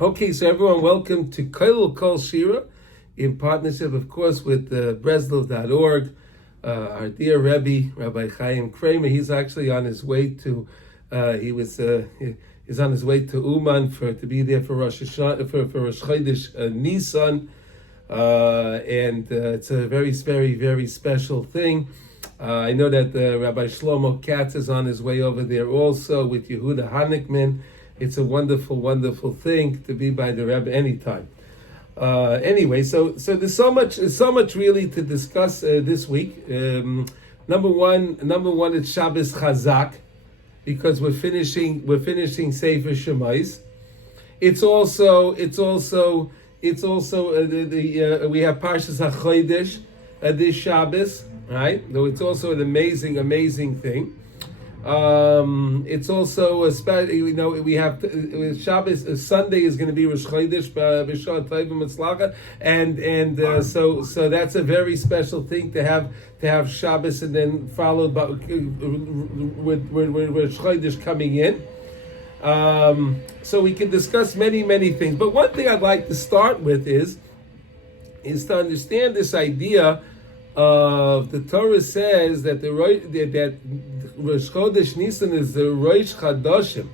Okay, so everyone, welcome to Kol Shira, in partnership, of course, with Breslov.org. Our dear Rebbe, Rabbi Chaim Kramer, he's actually on his way to. He's on his way to Uman to be there for Rosh Hashanah, for Rosh Chodesh Nisan, and it's a very, very, very special thing. I know that Rabbi Shlomo Katz is on his way over there also with Yehuda Hanikman. It's a wonderful, wonderful thing to be by the Rebbe anytime. Anyway, so there's so much really to discuss this week. Number one, it's Shabbos Chazak, because we're finishing Sefer Shemais. It's also we have Parshas HaChodesh this Shabbos, right? Though it's also an amazing thing. It's also a special, we have Shabbos. Sunday is going to be Rosh Chodesh b'Shah Tov Mitzlacha, and so that's a very special thing to have Shabbos and then followed by with Rosh Chodesh coming in. So we can discuss many things, but one thing I'd like to start with is to understand this idea of the Torah says that that Rosh Chodesh Nisan is the Rosh Chadashim.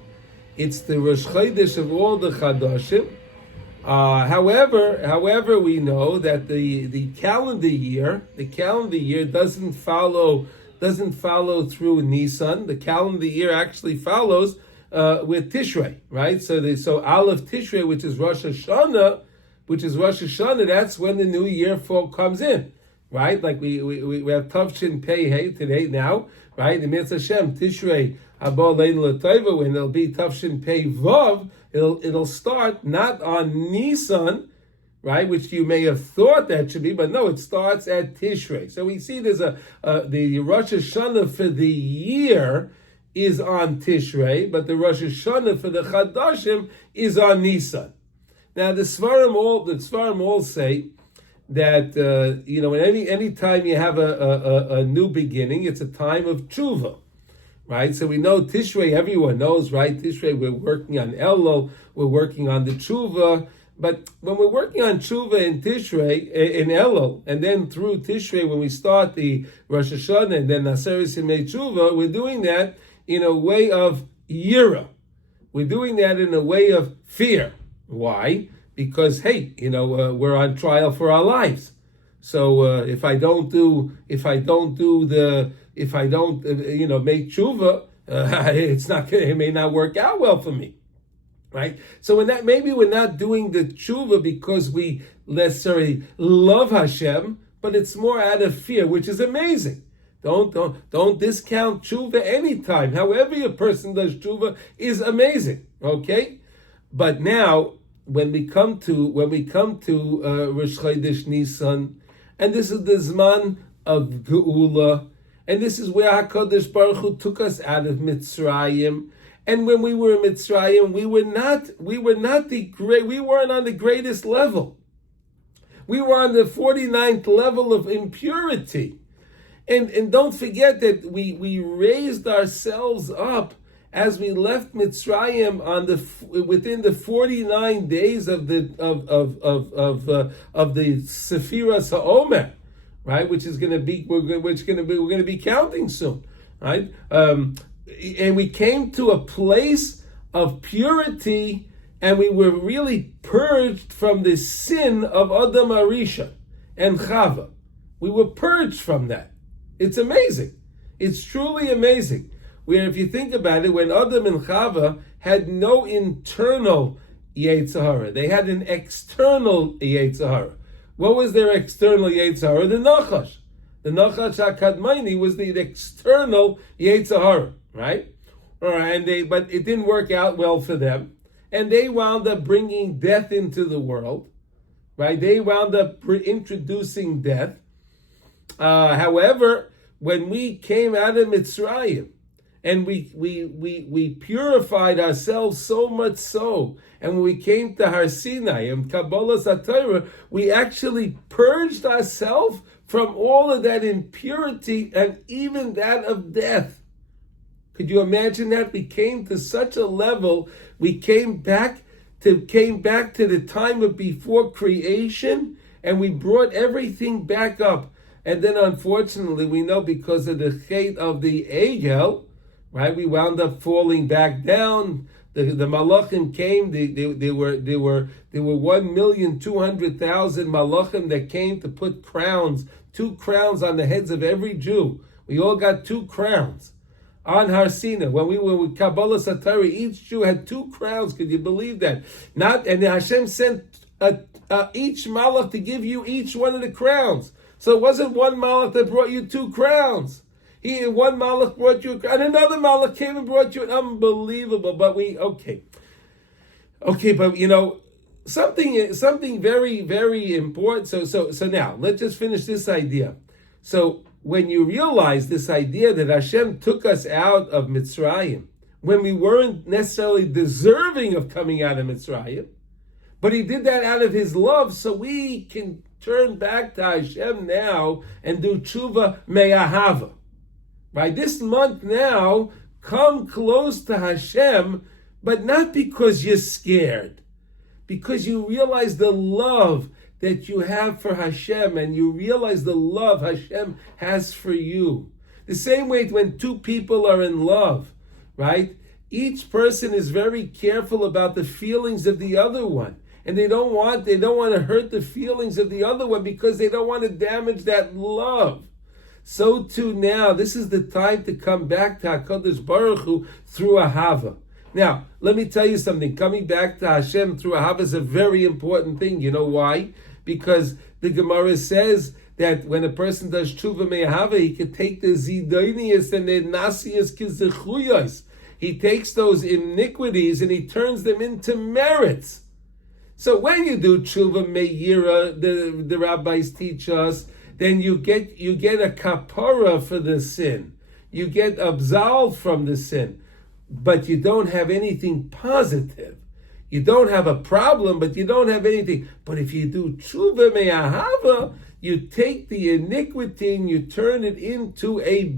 It's the Rosh Chodesh of all the Chadashim. However, we know that the calendar year doesn't follow through Nisan. The calendar year actually follows with Tishrei, right? So Aleph Tishrei, which is Rosh Hashanah, that's when the new year comes in. Right, like we have Tavshin Pei Hey today now, right? The Mitzvah Hashem Tishrei Haba Lein L'Tova, when it'll be Tavshin Pei Vav, it'll start not on Nisan, right? Which you may have thought that should be, but no, it starts at Tishrei. So we see there's the Rosh Hashanah for the year is on Tishrei, but the Rosh Hashanah for the Chadashim is on Nisan. Now the Svarim all say that any time you have a new beginning, it's a time of tshuva, right? So we know Tishrei, everyone knows, right? Tishrei, we're working on Elul, we're working on the tshuva, but when we're working on tshuva in Tishrei, in Elul, and then through Tishrei, when we start the Rosh Hashanah and then Naseres Yemei Tshuva, we're doing that in a way of yira. We're doing that in a way of fear. Why? Because we're on trial for our lives. So if I don't make tshuva, it may not work out well for me, right? So maybe we're not doing the tshuva because we necessarily love Hashem, but it's more out of fear, which is amazing. Don't discount tshuva anytime. However a person does tshuva is amazing, okay? But now, when we come to Rosh Chodesh Nisan, and this is the Zman of Geula, and this is where HaKadosh Baruch Hu took us out of Mitzrayim. And when we were in Mitzrayim, we weren't on the greatest level. We were on the 49th level of impurity. And don't forget that we raised ourselves up as we left Mitzrayim within the 49 days of the Sephiras HaOmer, right? Which is going to be we're going to be counting soon, right? And we came to a place of purity, and we were really purged from the sin of Adam Arisha and Chava. We were purged from that. It's amazing. It's truly amazing. Where if you think about it, when Adam and Chava had no internal Yetzer Hara, they had an external Yetzer Hara. What was their external Yetzer Hara? The Nachash. The Nachash HaKadmaini was the external Yetzer Hara, right? All right, but it didn't work out well for them. And they wound up bringing death into the world, right? They wound up introducing death. However, when we came out of Mitzrayim, and we purified ourselves so much so, and when we came to Har Sinai and Kabbalah Satira, we actually purged ourselves from all of that impurity and even that of death. Could you imagine that? We came to such a level, we came back came back to the time of before creation, and we brought everything back up. And then unfortunately, we know because of the hate of the Egel, right, we wound up falling back down. The Malachim came. There were 1,200,000 Malachim that came to put crowns, 2 crowns on the heads of every Jew. We all got 2 crowns on Har Sinai. When we were with Kabbalah Satari, each Jew had 2 crowns. Could you believe that? And Hashem sent each Malach to give you each one of the crowns. So it wasn't one Malach that brought you 2 crowns. One Malach brought you a crown, and another Malach came and brought you an unbelievable. But but something very, very important. So now let's just finish this idea. So when you realize this idea that Hashem took us out of Mitzrayim when we weren't necessarily deserving of coming out of Mitzrayim, but He did that out of His love, so we can turn back to Hashem now and do tshuva me'ahava. Right? This month now, come close to Hashem, but not because you're scared, because you realize the love that you have for Hashem, and you realize the love Hashem has for you. The same way when 2 people are in love, right? Each person is very careful about the feelings of the other one. And they don't want to hurt the feelings of the other one because they don't want to damage that love. So too now, this is the time to come back to HaKadosh Baruch Hu through Ahava. Now, let me tell you something. Coming back to Hashem through Ahava is a very important thing. You know why? Because the Gemara says that when a person does tshuva me'ahava, he can take the zidonius and the nasius kizechuyos. He takes those iniquities and he turns them into merits. So when you do tshuva me'yira, the rabbis teach us, then you get a kapara for the sin. You get absolved from the sin. But you don't have anything positive. You don't have a problem, but you don't have anything. But if you do tshuva me'ahava, you take the iniquity and you turn it into a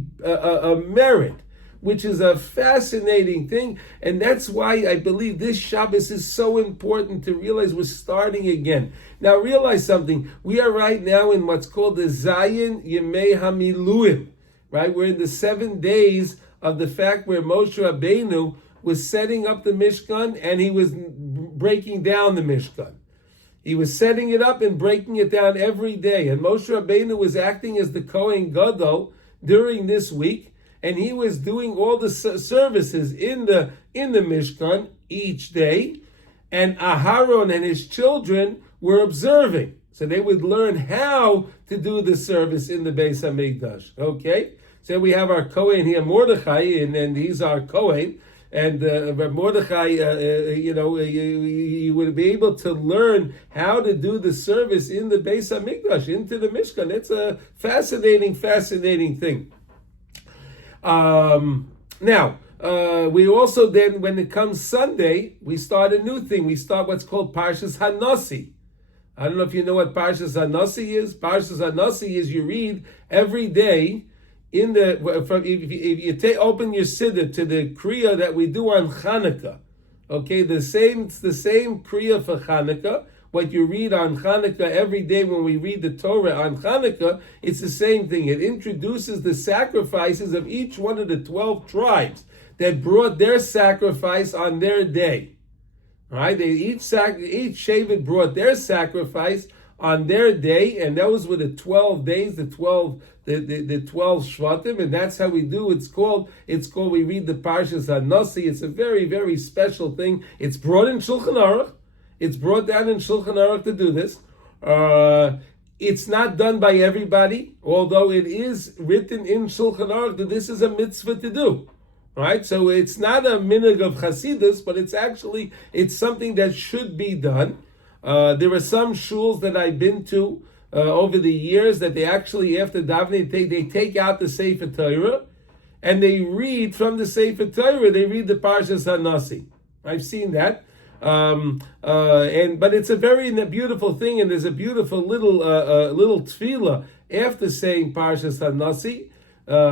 merit, which is a fascinating thing. And that's why I believe this Shabbos is so important to realize we're starting again. Now realize something. We are right now in what's called the Zayin Yemei HaMiluim. Right? We're in the 7 days of the fact where Moshe Rabbeinu was setting up the Mishkan and he was breaking down the Mishkan. He was setting it up and breaking it down every day. And Moshe Rabbeinu was acting as the Kohen Gadol during this week. And he was doing all the services in the Mishkan each day, and Aharon and his children were observing, so they would learn how to do the service in the Beis Hamikdash. Okay, so we have our Kohen here, Mordechai, and he's our Kohen, and Mordechai, you would be able to learn how to do the service in the Beis Hamikdash, into the Mishkan. It's a fascinating thing. Now, we also then, when it comes Sunday, we start a new thing. We start what's called Parshas Hanasi. I don't know if you know what Parshas Hanasi is. Parshas Hanasi is you read every day in the if you open your siddur to the kriya that we do on Hanukkah. Okay, it's the same kriya for Hanukkah. What you read on Hanukkah every day when we read the Torah on Hanukkah, it's the same thing. It introduces the sacrifices of each one of the 12 tribes that brought their sacrifice on their day. All right, each Shevet brought their sacrifice on their day, and those were the 12 days, the 12 Shvatim, and that's how we do. It's called. We read the Parshas Hanasi. It's a very, very special thing. It's brought in Shulchan Aruch. It's brought down in Shulchan Aruch to do this. It's not done by everybody, although it is written in Shulchan Aruch that this is a mitzvah to do. Right? So it's not a minhag of Hasidus, but it's something that should be done. There are some shuls that I've been to over the years that they actually, after davening, they take out the Sefer Torah and they read from the Sefer Torah, they read the Parshas Hanasi. I've seen that. But it's a very beautiful thing, and there's a beautiful little tefillah after saying Parshas Hanasi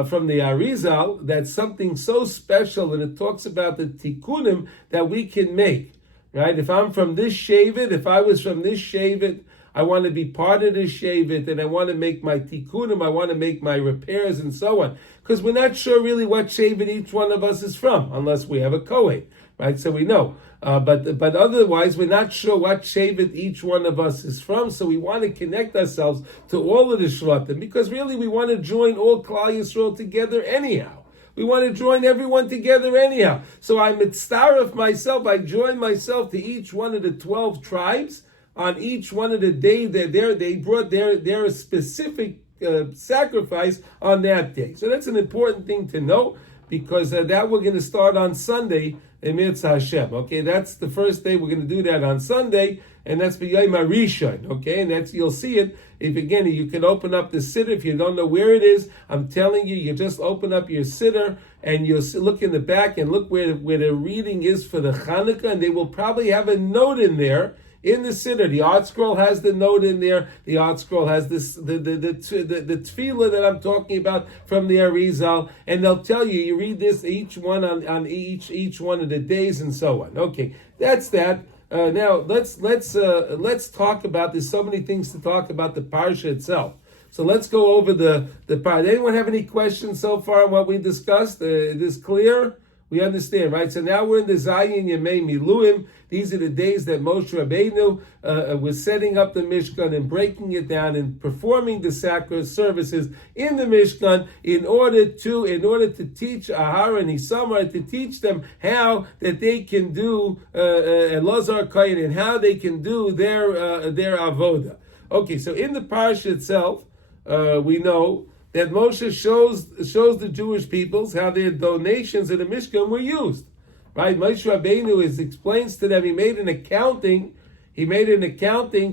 from the Arizal. That's something so special, and it talks about the tikkunim that we can make. right? If I'm from this Shevet, if I was from this Shevet, I want to be part of this Shevet, and I want to make my tikkunim, I want to make my repairs, and so on. Because we're not sure really what Shevet each one of us is from, unless we have a Kohen, right? So we know. But otherwise, we're not sure what Shevet each one of us is from, so we want to connect ourselves to all of the Shvatim, because really we want to join all Klal Yisrael together anyhow. We want to join everyone together anyhow. So I mitzaref myself, I join myself to each one of the 12 tribes on each one of the day that they brought their specific sacrifice on that day. So that's an important thing to know, because that we're going to start on Sunday, Emetz Hashem. Okay, that's the first day we're going to do that on Sunday, and that's B'Yom HaRishon. Okay, and that's, you'll see it. If again, you can open up the siddur. If you don't know where it is, I'm telling you, you just open up your siddur and you'll look in the back and look where the reading is for the Chanukah, and they will probably have a note in there. In the siddur, the art scroll has the note in there. The art scroll has this the tefillah that I'm talking about from the Arizal, and they'll tell you, you read this each one on each one of the days and so on. Okay, that's that. Now let's talk about. There's so many things to talk about the parsha itself. So let's go over the parsha. Anyone have any questions so far on what we discussed? Is this clear? We understand, right? So now we're in the Zayin Yemei Miluim. These are the days that Moshe Rabbeinu was setting up the Mishkan and breaking it down and performing the sacred services in the Mishkan in order to teach Aharon and Isamar, to teach them how that they can do Elazar Kohen, and how they can do their avoda. Okay, so in the parsha itself, we know that Moshe shows the Jewish peoples how their donations in the Mishkan were used, right? Moshe Rabbeinu explains to them. He made an accounting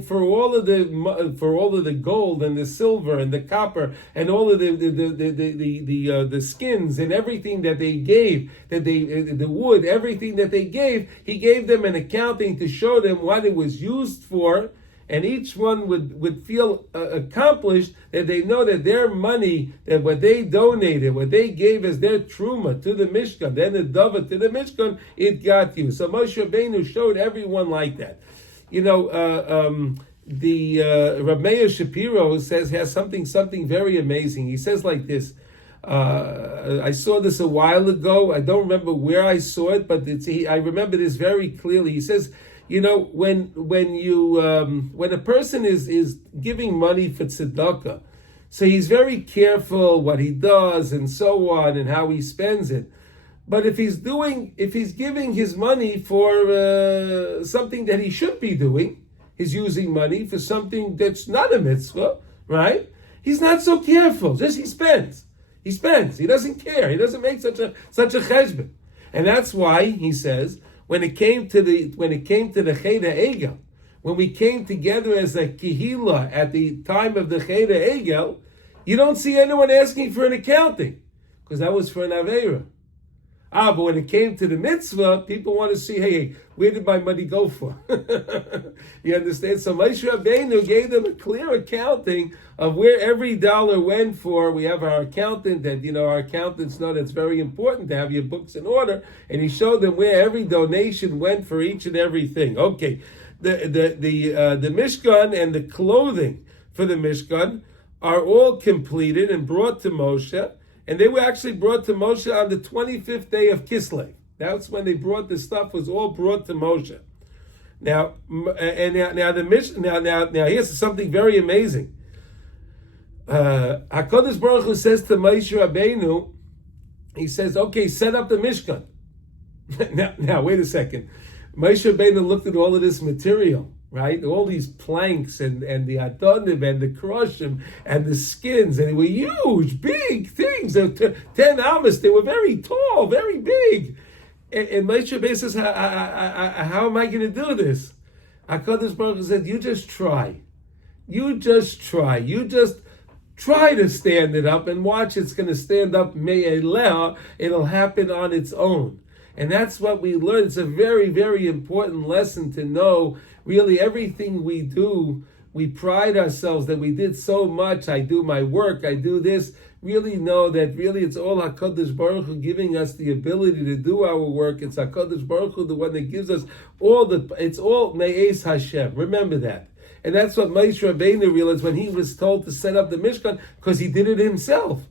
for all of the gold and the silver and the copper and all of the skins and everything that they gave, the wood, everything that they gave. He gave them an accounting to show them what it was used for. And each one would feel accomplished, that they know that their money, that what they donated, what they gave as their truma to the Mishkan, then the dava to the Mishkan, it got you. So Moshe Rabbeinu showed everyone like that. You know, Rav Meir Shapiro has something very amazing. He says like this. I saw this a while ago. I don't remember where I saw it, but I remember this very clearly. He says, you know, when a person is giving money for tzedakah, so he's very careful what he does and so on and how he spends it. But if he's giving his money for something that he should be doing, he's using money for something that's not a mitzvah, right? He's not so careful. Just he spends. He doesn't care. He doesn't make such a cheshbon, and that's why he says, when it came to the Cheder Egel, when we came together as a kihila at the time of the Cheder Egel, you don't see anyone asking for an accounting, because that was for an Aveira. But when it came to the mitzvah, people want to see, hey, where did my money go for? You understand? So Moshe Rabbeinu gave them a clear accounting of where every dollar went for. We have our accountant that, our accountants know that's very important to have your books in order. And he showed them where every donation went for each and everything. Okay, the Mishkan and the clothing for the Mishkan are all completed and brought to Moshe. And they were actually brought to Moshe on the 25th day of Kislev. That's when they brought the stuff, was all brought to Moshe. Now here's something very amazing. HaKadosh Baruch Hu says to Moshe Rabbeinu, he says, okay, set up the Mishkan. now wait a second. Moshe Rabbeinu looked at all of this material, right? All these planks and the adonim and the kroshim and the skins, and they were huge, big things. 10 amas, they were very tall, very big. And Moshe Rabbeinu says, how am I going to do this? HaKadosh Baruch Hu said, you just try. You just try to stand it up and watch it's going to stand up me'eleh. It'll happen on its own. And that's what we learn. It's a very, very important lesson to know. Really, everything we do, we pride ourselves that we did so much. I do my work, I do this. really know that really it's all HaKadosh Baruch Hu giving us the ability to do our work. It's HaKadosh Baruch Hu, the one that gives us it's all Me'ez Hashem. Remember that. And that's what Moshe Rabbeinu realized when he was told to set up the Mishkan, because he did it himself.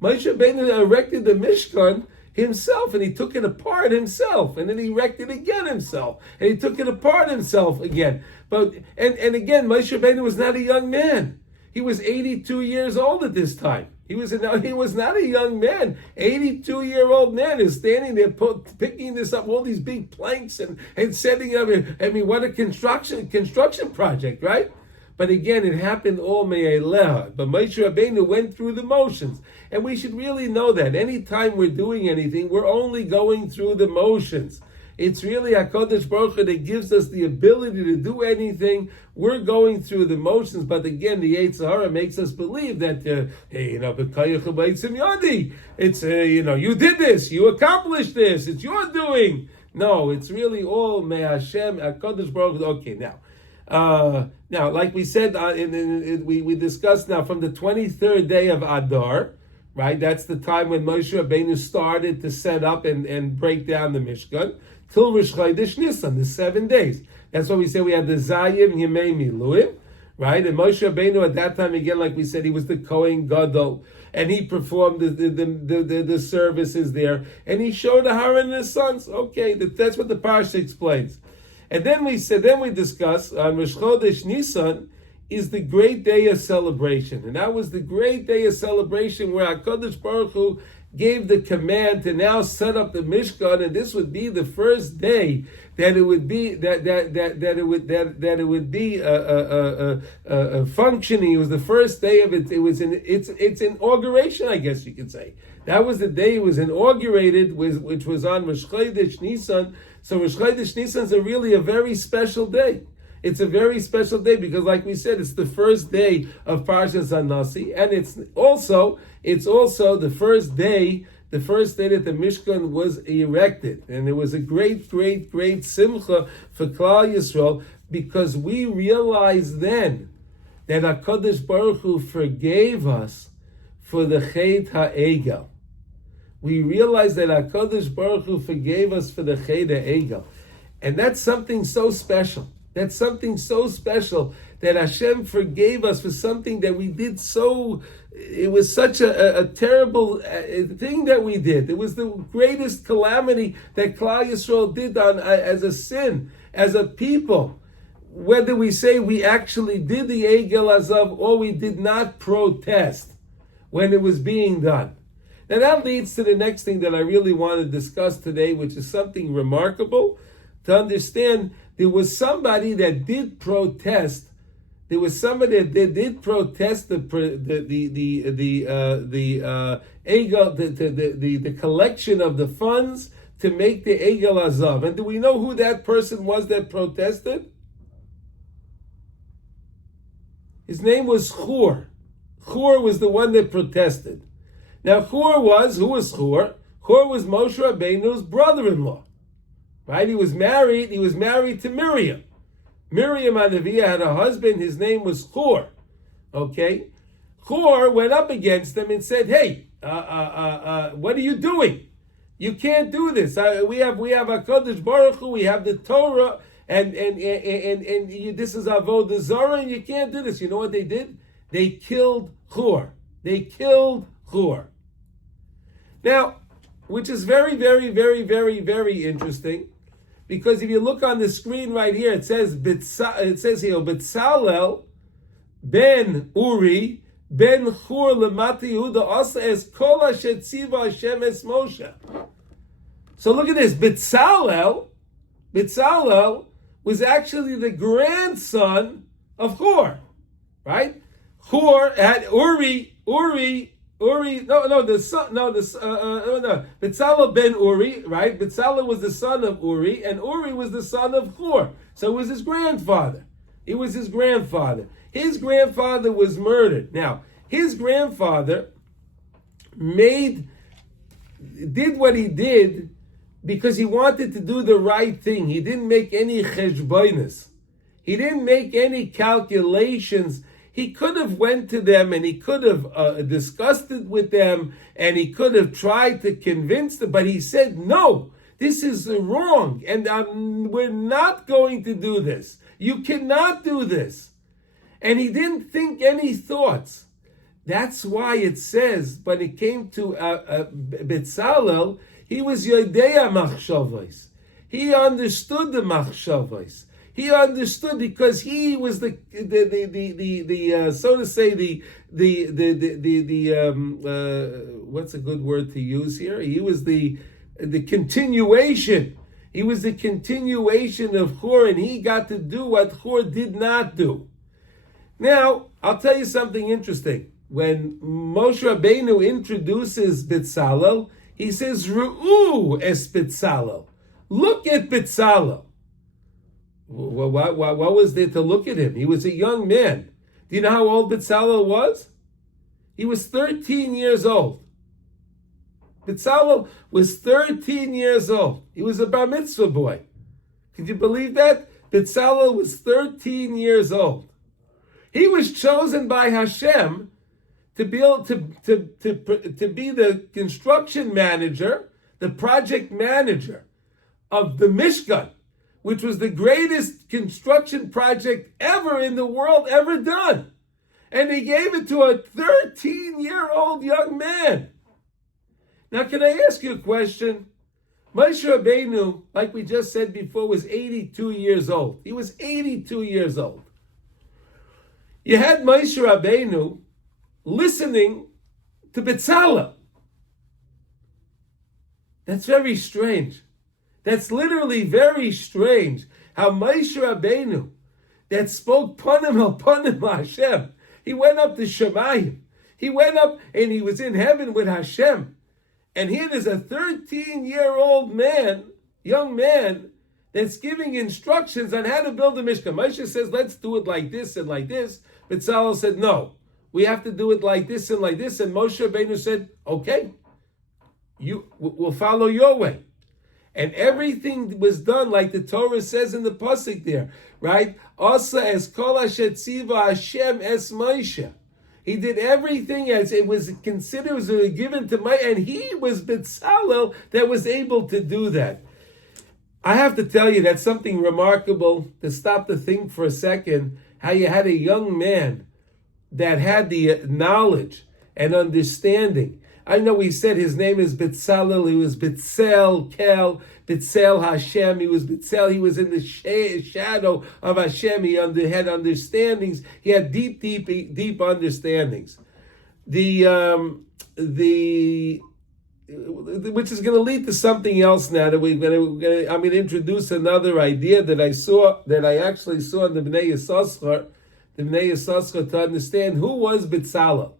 Moshe Rabbeinu erected the Mishkan himself, and he took it apart himself, and then he erected it again himself, and he took it apart himself again. But and again, Moshe Rabbeinu was not a young man. He was 82 years old at this time. He was not a young man. 82-year-old man is standing there picking this up, all these big planks and setting up. I mean, what a construction project, right? But again, it happened all me'eleha. But Moshe Rabbeinu went through the motions. And we should really know that. Anytime we're doing anything, we're only going through the motions. It's really HaKadosh Baruch Hu that gives us the ability to do anything. We're going through the motions, but again, the Yetzer Hara makes us believe that, it's, you did this, you accomplished this, it's your doing. No, it's really all Me Hashem, HaKadosh Baruch Hu. Okay, now, like we said, we discussed now from the 23rd day of Adar, right? That's the time when Moshe Rabbeinu started to set up and break down the Mishkan, till Rosh Chodesh Nisan, the 7 days. That's why we say we had the Zayim Yemei Miluim, right? And Moshe Rabbeinu at that time, again, like we said, he was the Kohen Gadol, and he performed the services there, and he showed Aaron and his sons. Okay, that's what the Parsha explains. And then we discussed on Rosh Chodesh Nisan is the great day of celebration. And that was the great day of celebration where HaKadosh Baruch Hu gave the command to now set up the Mishkan, and this would be the first day that it would be functioning. It was the first day of it. It was its inauguration, I guess you could say. That was the day it was inaugurated, which was on Rosh Chodesh Nisan. So Rosh Chodesh Nisan is really a very special day. It's a very special day because, like we said, it's the first day of Parshat Nasi, and it's also the first day that the Mishkan was erected, and it was a great simcha for Klal Yisrael because we realized then that HaKadosh Baruch Hu forgave us for the Chet HaEgel. We realized that HaKadosh Baruch Hu forgave us for the Chet HaEgel, and that's something so special. That's something so special that Hashem forgave us for something that we did it was such a terrible thing that we did. It was the greatest calamity that Klal Yisrael did as a sin, as a people. Whether we say we actually did the Egel Azav or we did not protest when it was being done. Now that leads to the next thing that I really want to discuss today, which is something remarkable to understand. There was somebody that did protest. There was somebody that did protest the collection of the funds to make the Egel Azav. And do we know who that person was that protested? His name was Chur. Chur was the one that protested. Now who was Chur? Chur was Moshe Rabbeinu's brother-in-law. Right? He was married to Miriam. Miriam Hanaviyah had a husband, his name was Chur. Okay? Chur went up against him and said, hey, what are you doing? You can't do this. We have HaKadosh Baruch Hu, we have the Torah, and this is Avodah Zarah, and you can't do this. You know what they did? They killed Chur. Now, which is very, very, very, very, very interesting, because if you look on the screen right here, it says here Betzalel ben Uri ben Chur lemati Yehuda asa es kol asher tziva Hashem es Moshe. So look at this. Betzalel was actually the grandson of Chur, right? Chur had Betzalel ben Uri, right? Betzalel was the son of Uri, and Uri was the son of Chur. So it was his grandfather. His grandfather was murdered. Now, his grandfather did what he did because he wanted to do the right thing. He didn't make any cheshbonos. He didn't make any calculations. He could have went to them and he could have discussed it with them and he could have tried to convince them, but he said, no, this is wrong and we're not going to do this. You cannot do this. And he didn't think any thoughts. That's why it says, when it came to Betzalel, he was Yodea Machshavos. He understood the Machshavos. He understood because he was the so to say what's a good word to use here? He was the continuation. He was the continuation of Hur, and he got to do what Hur did not do. Now, I'll tell you something interesting. When Moshe Rabbeinu introduces Betzalel, he says, Ru'u es Betzalel. Look at Betzalel. What was there to look at him? He was a young man. Do you know how old Betzalel was? He was 13 years old. Betzalel was 13 years old. He was a bar mitzvah boy. Could you believe that? Betzalel was 13 years old. He was chosen by Hashem to be able to be the construction manager, the project manager of the Mishkan, which was the greatest construction project ever in the world, ever done. And he gave it to a 13-year-old young man. Now, can I ask you a question? Moshe Rabbeinu, like we just said before, was 82 years old. He was 82 years old. You had Moshe Rabbeinu listening to Betzalel. That's very strange. That's literally very strange. How Moshe Rabbeinu, that spoke panim el panim Hashem, he went up to Shemayim. He went up and he was in heaven with Hashem. And here there's a 13-year-old man, young man, that's giving instructions on how to build a Mishkan. Moshe says, let's do it like this and like this. Betzalel said, no, we have to do it like this and like this. And Moshe Rabbeinu said, okay, we'll follow your way. And everything was done like the Torah says in the pasuk there, right? Asa es kol asher tziva Hashem es Moshe. He did everything as it was considered, was given to Moshe, and he was Betzalel that was able to do that. I have to tell you, that's something remarkable to stop to think for a second, how you had a young man that had the knowledge and understanding. I know we said his name is Betzalel. He was Betzel Kel, Betzel Hashem. He was Betzel. He was in the shadow of Hashem. He had understandings. He had deep understandings. Which is going to lead to something else now. That I'm going to introduce another idea that I actually saw in the Bnei Yissaschar, to understand who was Betzalel.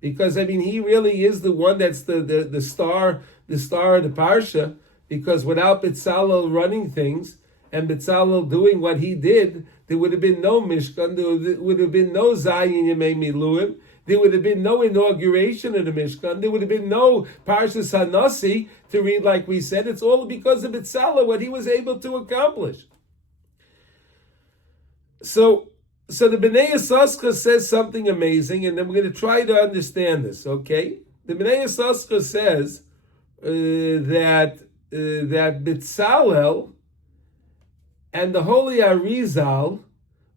Because he really is the one that's the star of the Parsha. Because without Betzalel running things and Betzalel doing what he did, there would have been no Mishkan, there would have been no Zayin Yemei Miluim, there would have been no inauguration of the Mishkan, there would have been no Parshas Hanasi to read like we said. It's all because of Betzalel, what he was able to accomplish. So the Bnei Yissaschar says something amazing, and then we're going to try to understand this, okay? The Bnei Yissaschar says that Betzalel and the Holy Arizal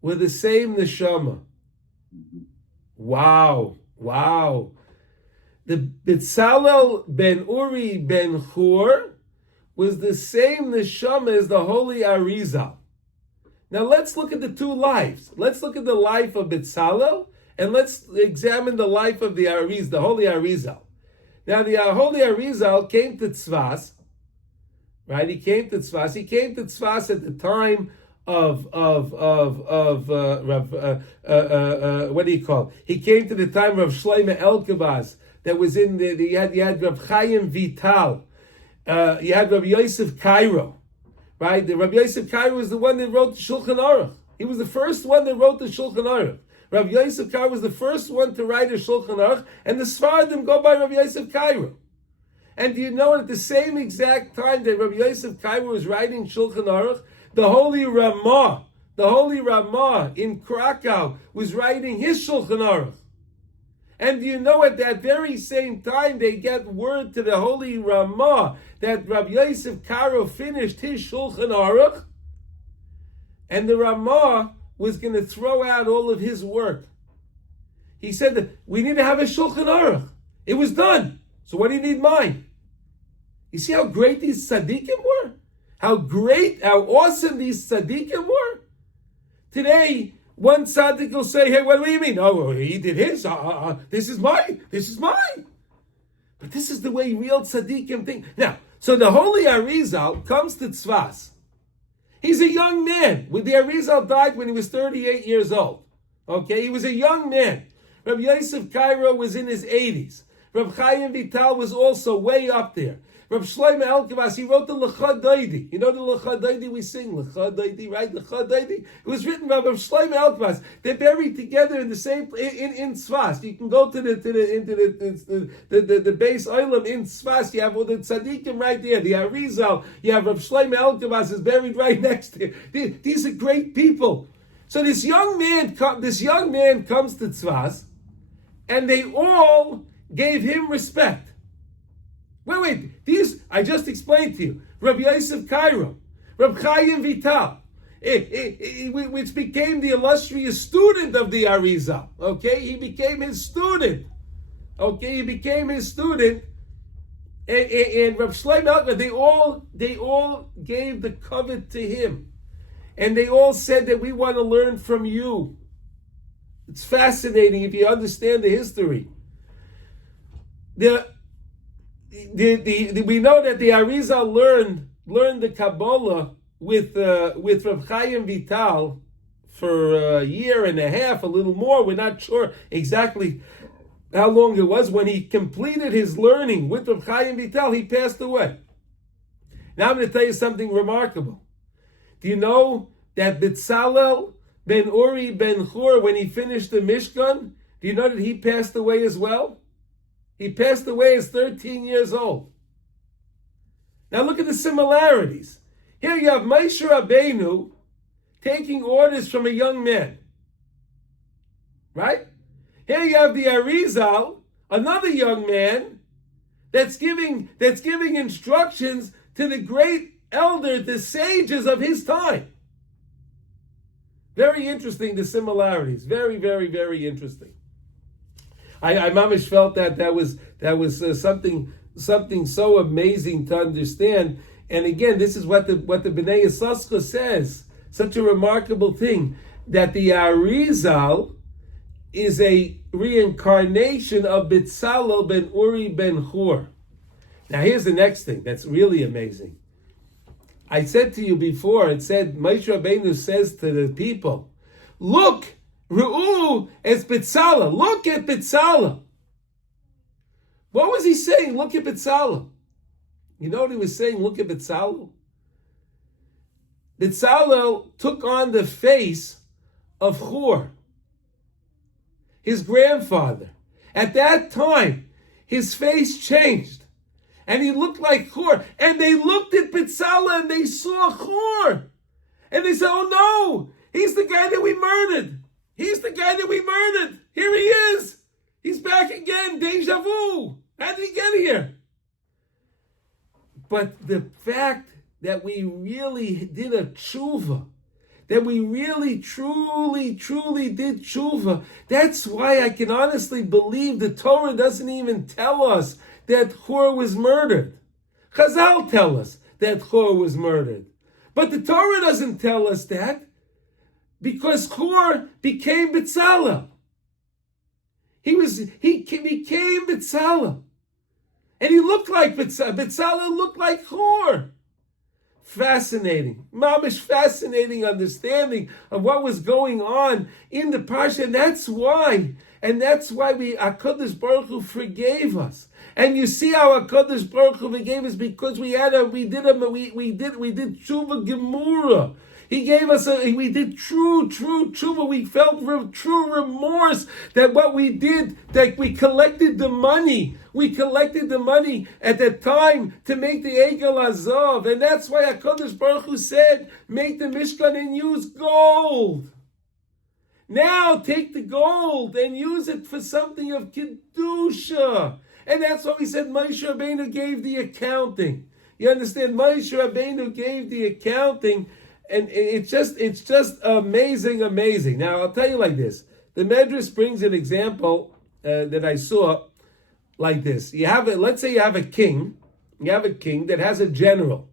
were the same neshama. Wow. The Betzalel ben Uri ben Hur was the same neshama as the Holy Arizal. Now let's look at the two lives. Let's look at the life of Betzalel, and let's examine the life of the Holy Arizal. Now the Holy Arizal came to Tzfas, right? He came to Tzfas at the time of what do you call it? He came to the time of Shlomo Elkabaz. That was in you had Rav Chaim Vital, you had Rav Yosef Cairo. Right, the Rabbi Yosef Cairo was the one that wrote the Shulchan Aruch. He was the first one that wrote the Shulchan Aruch. Rabbi Yosef Cairo was the first one to write a Shulchan Aruch, and the Sfaradim go by Rabbi Yosef Cairo. And do you know, at the same exact time that Rabbi Yosef Cairo was writing Shulchan Aruch, the Holy Ramah the holy Ramah in Krakow, was writing his Shulchan Aruch. And do you know at that very same time they get word to the holy Ramah that Rabbi Yosef Karo finished his Shulchan Aruch, and the Ramah was going to throw out all of his work. He said that we need to have a Shulchan Aruch. It was done. So what do you need mine? You see how great these tzaddikim were? How great, how awesome these tzaddikim were? Today, one tzaddik will say, hey, what do you mean? Oh, he did his. This is mine. This is mine. But this is the way real tzaddikim think. Now, so the holy Arizal comes to Tzfas. He's a young man. The Arizal died when he was 38 years old. Okay, he was a young man. Rabbi Yosef Cairo was in his 80s. Rabbi Chaim Vital was also way up there. Rabbi Shlomo Elkavas, he wrote the Lecha Doidi. You know the Lecha Doidi we sing? Lecha Doidi, right? Lecha Doidi. It was written by Rabbi Shlomo Elkavas. They're buried together in the same in Tzfas. You can go to the base Olam in Tzfas. You have all the tzaddikim right there. The Arizal. You have Rabbi Shlomo Elkavas is buried right next to you. These are great people. So this young man comes to Tzfas, and they all gave him respect. Wait, these, I just explained to you. Rabbi Yosef Cairo, Rabbi Chaim Vital, which became the illustrious student of the Arizal. Okay, he became his student. Okay, he became his student. And Rabbi Shlomo, they all gave the covet to him. And they all said that we want to learn from you. It's fascinating if you understand the history. We know that the Arizal learned the Kabbalah with Reb Chaim Vital for a year and a half, a little more. We're not sure exactly how long it was. When he completed his learning with Reb Chaim Vital, he passed away. Now I'm going to tell you something remarkable. Do you know that Betzalel ben Uri ben Hur, when he finished the Mishkan, do you know that he passed away as well? He passed away as 13 years old. Now look at the similarities. Here you have Moshe Rabbeinu taking orders from a young man. Right? Here you have the Arizal, another young man, that's giving instructions to the great elders, the sages of his time. Very interesting, the similarities. Very, very, very interesting. I mamish felt that was something so amazing to understand. And again, this is what the Bnei Yissaschar says. Such a remarkable thing, that the Arizal is a reincarnation of Betzalel ben Uri ben Hur. Now here's the next thing that's really amazing. I said to you before, it said, Moshe Rabbeinu says to the people, look, Ru'u es Betzalel. Look at Betzalel. What was he saying? Look at Betzalel. You know what he was saying? Look at Betzalel. Betzalel took on the face of Hur, his grandfather. At that time, his face changed, and he looked like Hur. And they looked at Betzalel and they saw Hur, and they said, "Oh no, he's the guy that we murdered. He's the guy that we murdered. Here he is. He's back again. Deja vu. How did he get here?" But the fact that we really did a tshuva, that we really, truly did tshuva, that's why I can honestly believe the Torah doesn't even tell us that Hur was murdered. Chazal tell us that Hur was murdered. But the Torah doesn't tell us that, because Hur became Betzalel. He became Betzalel. And he looked like Betzalel. Betzalel looked like Hur. Fascinating. Mamish fascinating understanding of what was going on in the Parsha. And that's why HaKadosh Baruch Hu forgave us. And you see how HaKadosh Baruch Hu forgave us, because we did tshuva gemura. He gave us we did true tshuva. We felt true remorse that what we did, that we collected the money. We collected the money at that time to make the Egel Azov. And that's why HaKadosh Baruch Hu said, make the Mishkan and use gold. Now take the gold and use it for something of Kedusha. And that's why we said Moshe Rabbeinu gave the accounting. You understand? Moshe Rabbeinu gave the accounting, and it's just amazing. Now I'll tell you like this. The Medrash brings an example that I saw like this. Let's say you have a king. You have a king that has a general,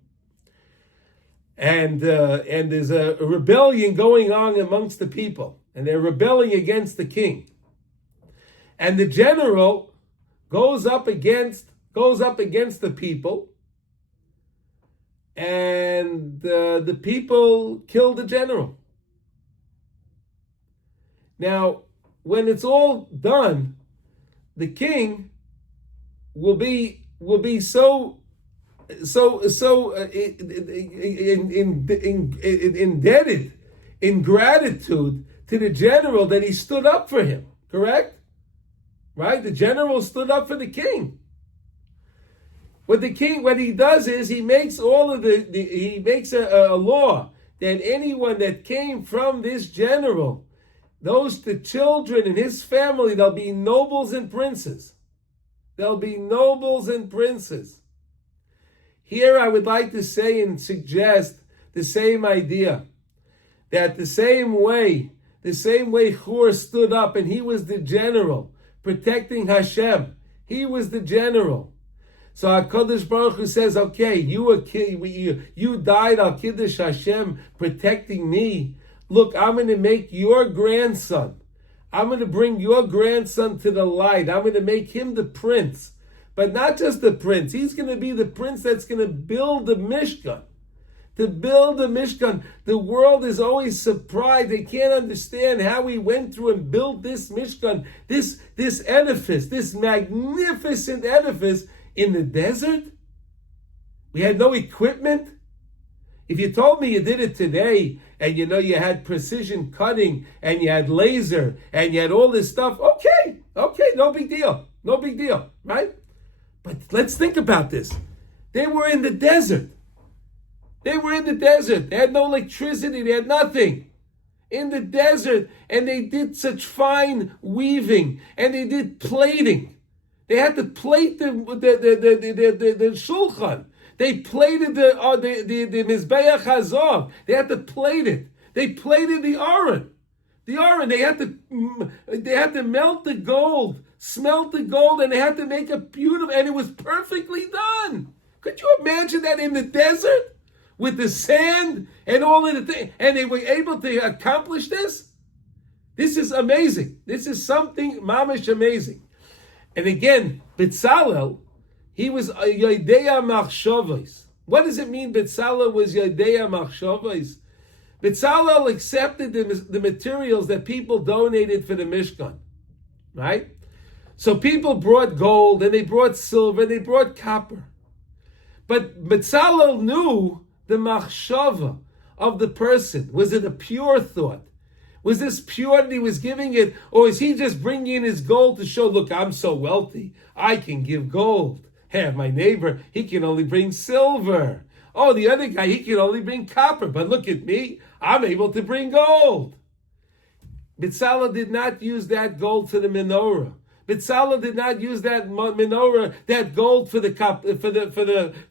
and there's a rebellion going on amongst the people, and they're rebelling against the king, and the general goes up against the people, and the people kill the general. Now, when it's all done, the king will be so indebted in gratitude to the general that he stood up for him. Correct? Right? The general stood up for the king. What he does is he makes he makes a law that anyone that came from this general, the children in his family, they'll be nobles and princes. They'll be nobles and princes. Here I would like to say and suggest the same idea, that the same way Hur stood up and he was the general, protecting Hashem. He was the general. So HaKadosh Baruch Hu says, okay, you died al Kiddush Hashem, protecting me. Look, I'm going to make your grandson. I'm going to bring your grandson to the light. I'm going to make him the prince. But not just the prince. He's going to be the prince that's going to build the Mishkan. To build the Mishkan. The world is always surprised. They can't understand how we went through and built this Mishkan, this edifice, this magnificent edifice in the desert. We had no equipment. If you told me you did it today, and you had precision cutting, and you had laser, and you had all this stuff, okay, no big deal, right? But let's think about this. They were in the desert. They had no electricity. They had nothing. In the desert. And they did such fine weaving. And they did plating. They had to plate the shulchan. They plated the Mizbeach Hazov. They had to plate it. They plated the Aron. They had to melt the gold, smelt the gold, and they had to make a beautiful, and it was perfectly done. Could you imagine that in the desert? With the sand and all of the things, and they were able to accomplish this? This is amazing. This is something mamish amazing. And again, Betzalel, he was Yodea Machshavos. What does it mean Betzalel was Yodea Machshavos? Betzalel accepted the materials that people donated for the Mishkan. Right? So people brought gold, and they brought silver, and they brought copper. But Betzalel knew the machshava of the person. Was it a pure thought? Was this pure that he was giving it? Or is he just bringing in his gold to show, look, I'm so wealthy, I can give gold. Hey, my neighbor, he can only bring silver. Oh, the other guy, he can only bring copper. But look at me, I'm able to bring gold. Betzalel did not use that gold for the menorah. Betzalel did not use that menorah, that gold for the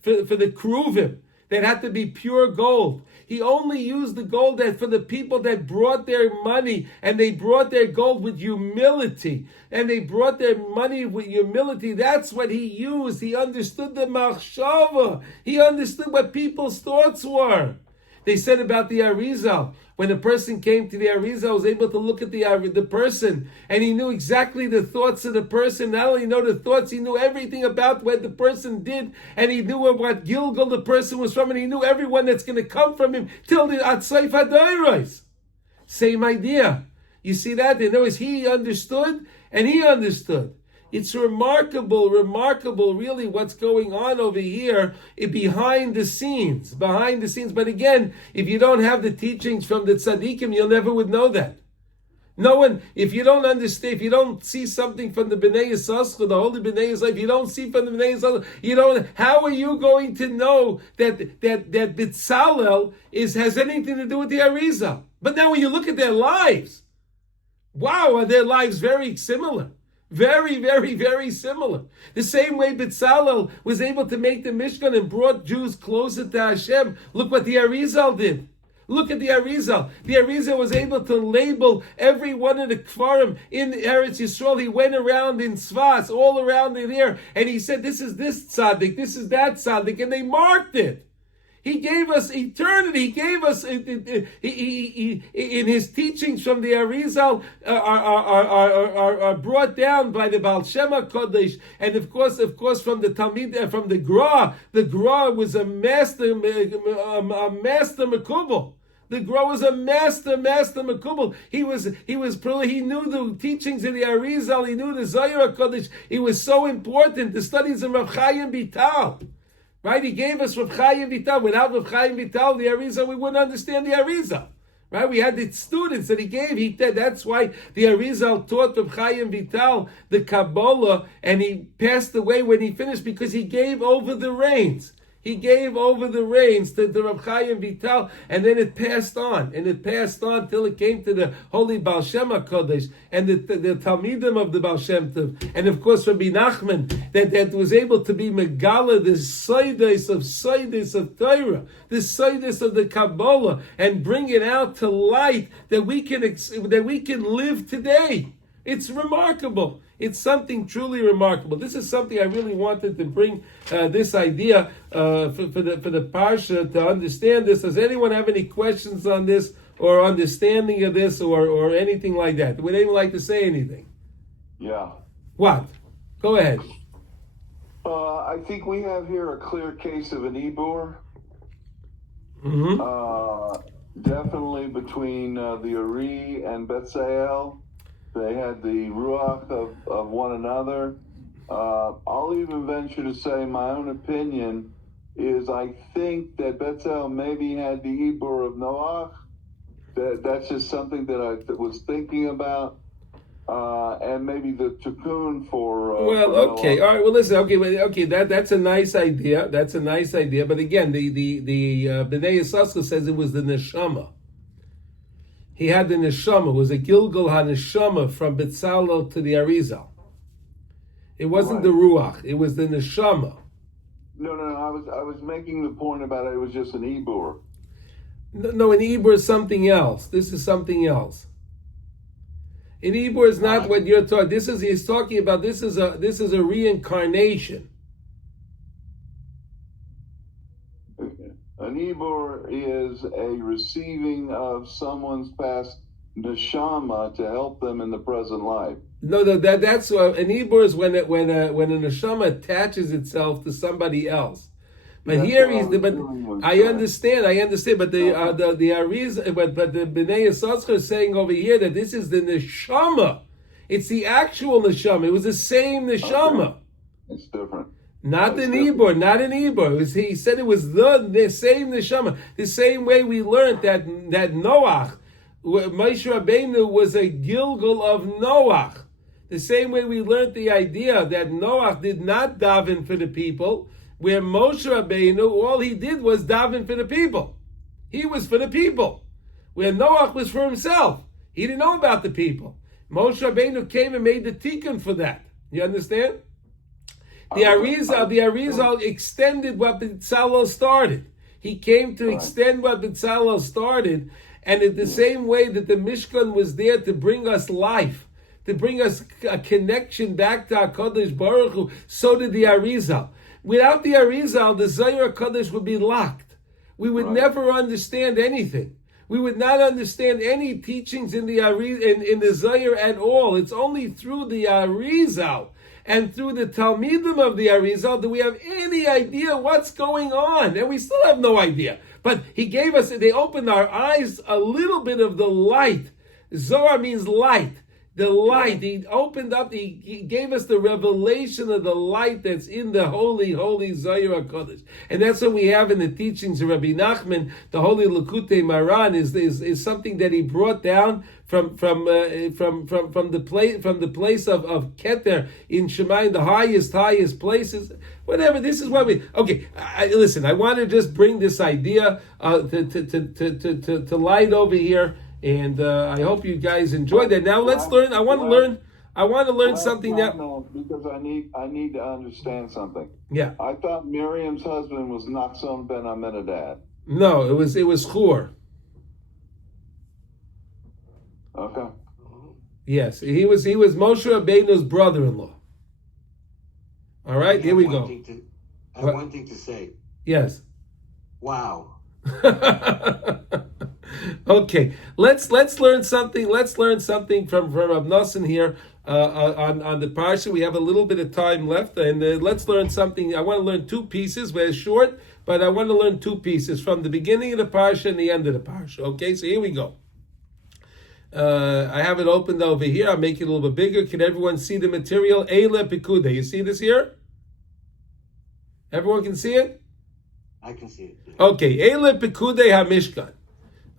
keruvim. That had to be pure gold. He only used the gold that for the people that brought their money, and they brought their gold with humility, and they brought their money with humility. That's what he used. He understood the machshava. He understood what people's thoughts were. They said about the Arizal, when a person came to the Arizal, was able to look at the person, and he knew exactly the thoughts of the person. Not only know the thoughts, he knew everything about what the person did, and he knew what Gilgal the person was from, and he knew everyone that's going to come from him till the Atzayf HaDairos. Same idea. You see that? In other words, he understood, and he understood. It's remarkable, really, what's going on over here behind the scenes. But again, if you don't have the teachings from the tzaddikim, you'll never would know that. No one, if you don't understand, if you don't see something from the Bnei Yisrael, the holy Bnei Yisrael, if you don't see from the Bnei Yisrael, how are you going to know that Betzalel has anything to do with the Arizal? But now when you look at their lives, wow, are their lives very similar? Very, very, very similar. The same way Betzalel was able to make the Mishkan and brought Jews closer to Hashem. Look what the Arizal did. Look at the Arizal. The Arizal was able to label every one of the Kfarim in Eretz Yisrael. He went around in Tzfas, all around in here, and he said, this is this tzaddik, this is that tzaddik, and they marked it. He gave us eternity. He gave us in his teachings from the Arizal are brought down by the Baal Shem HaKodesh, and of course from the Talmid, from the Gra. The Gra was a master Mekubal. The Gra was a master Mekubal. He knew the teachings of the Arizal. He knew the Zohar HaKodesh. It was so important. The studies of Rav Chaim Vital. Right, he gave us Rav Chaim Vital. Without Rav Chaim Vital, the Arizal, we wouldn't understand the Arizal. Right, we had the students that he gave. That's why the Arizal taught Rav Chaim Vital the Kabbalah, and he passed away when he finished because he gave over the reins. He gave over the reins to Rav Chaim Vital, and then it passed on till it came to the holy Baal Shem HaKodesh and the Talmidim of the Baal Shem Tov, and of course Rabbi Nachman that was able to be Megala, the Seides of Torah, the Seides of the Kabbalah, and bring it out to light that we can live today. It's remarkable. It's something truly remarkable. This is something I really wanted to bring this idea for the Parsha to understand this. Does anyone have any questions on this or understanding of this or anything like that? Would anyone like to say anything? Yeah. What? Go ahead. I think we have here a clear case of an Ibur. Mm-hmm. Definitely between the Uri and Betzalel. They had the ruach of one another. I'll even venture to say my own opinion is I think that Betzalel maybe had the Ibur of Noach. That's just something that I was thinking about. And maybe the Tikkun for okay, all right. Well, listen. Okay. That's a nice idea. But again, the Bnei Yissaschar says it was the neshama. He had the neshama. It was a Gilgal HaNeshama from Betzalel to the Arizal. It wasn't the ruach. It was the neshama. No. I was making the point about it was just an Ibur. No, an Ibur is something else. This is something else. An Ibur is not what you're talking. He's talking about. This is a reincarnation. An Ibur is a receiving of someone's past neshama to help them in the present life. No, that's an Ibur is when a neshama attaches itself to somebody else. But that's here I understand. But the Arizal, but the Bnei Yissaschar is saying over here that this is the neshama. It's the actual neshama. It was the same neshama. Okay. It's different. Not an Ibur. He said it was the same neshama. The same way we learned that Noach, Moshe Rabbeinu was a Gilgal of Noach. The same way we learned the idea that Noach did not daven for the people, where Moshe Rabbeinu, all he did was daven for the people. He was for the people. Where Noach was for himself. He didn't know about the people. Moshe Rabbeinu came and made the tikkun for that. You understand? The Arizal extended what Betzalel started. He came to extend what Betzalel started, and in the same way that the Mishkan was there to bring us life, to bring us a connection back to HaKadosh Baruch Hu, so did the Arizal. Without the Arizal, the Zohar HaKadosh would be locked. We would never understand anything. We would not understand any teachings in the Zohar at all. It's only through the Arizal and through the Talmidim of the Arizal that we have any idea what's going on. And we still have no idea. But they opened our eyes a little bit of the light. Zohar means light. The light. He opened up, he gave us the revelation of the light that's in the holy Zohar HaKodesh. And that's what we have in the teachings of Rabbi Nachman. The holy Likutei Maran is something that he brought down from the place of Keter in Shemayim, the highest places. Whatever. This is what we. Okay, listen. I want to just bring this idea to light over here, and I hope you guys enjoyed that. Now let's learn. I want to learn. I want to learn something now. No, because I need to understand something. Yeah. I thought Miriam's husband was Nachson ben Aminadab. No, it was Chur. Okay. Yes, he was Moshe Rabbeinu's brother-in-law. All right, here we go. I have one thing to say. Yes. Wow. Okay, let's learn something. Let's learn something from Rav Nosson here on the parsha. We have a little bit of time left, and let's learn something. I want to learn two pieces. We're short, but I want to learn two pieces from the beginning of the parsha and the end of the parsha. Okay, so here we go. I have it opened over here. I'll make it a little bit bigger. Can everyone see the material? Eile Pekudei. You see this here? Everyone can see it? I can see it. Okay, Eile Pekudei HaMishkan.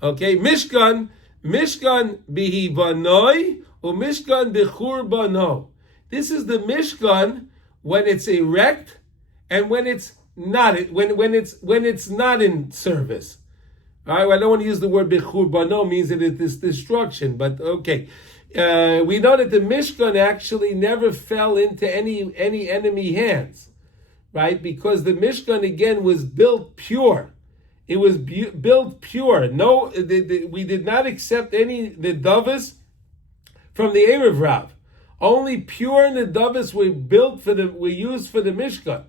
Okay, Mishkan bihi banoi or Mishkan bichur bano. This is the Mishkan when it's erect and when it's not when it's not in service. All right, well, I don't want to use the word bichur bano means that it is destruction, but okay. We know that the Mishkan actually never fell into any enemy hands, right? Because the Mishkan again was built pure. It was built pure. No, we did not accept any nedavos from the Erev Rav. Only pure nedavos were used for the Mishkan.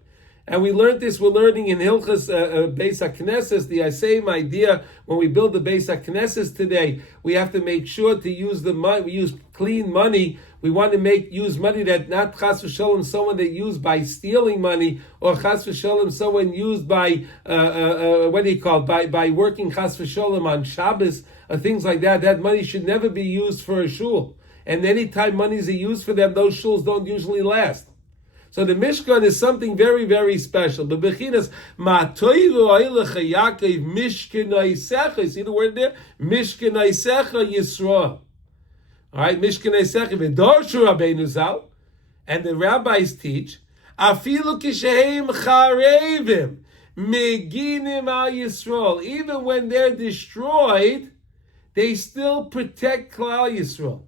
And we learned this. We're learning in Hilchas Beis HaKnesses the same idea. When we build the Beis HaKnesses today, we have to make sure to use the money. We use clean money. We want to use money that not chas v'shalom someone that used by stealing money, or chas v'shalom someone used by what do you call it? by working chas v'shalom on Shabbos or things like that. That money should never be used for a shul. And any time monies are used for them, those shuls don't usually last. So the Mishkan is something very, very special. But bechinas ma'toiru oilecha Yaakov mishkanaisecha. See the word there? Mishkanaisecha Yisrael. All right, Mishkanaisecha v'dorshu Rabbeinu Zal, and the rabbis teach afilu kisheim charevim meginim al Yisrael. Even when they're destroyed, they still protect Klal Yisrael.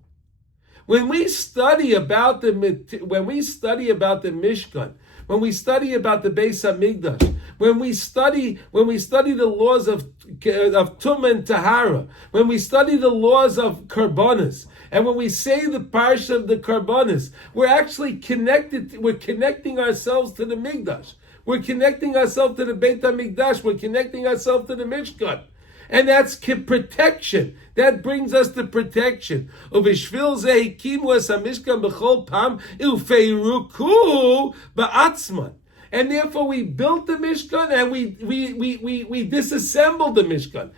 When we study about the Mishkan, when we study about the Beis Hamikdash, when we study the laws of Tumah and Tahara, when we study the laws of Karbonos, and when we say the parsha of the Karbonos, we're actually connected. We're connecting ourselves to the Mikdash. We're connecting ourselves to the Beit HaMikdash. We're connecting ourselves to the Mishkan. And that's Protection. That brings us to protection. And therefore we built the Mishkan and we disassembled the Mishkan.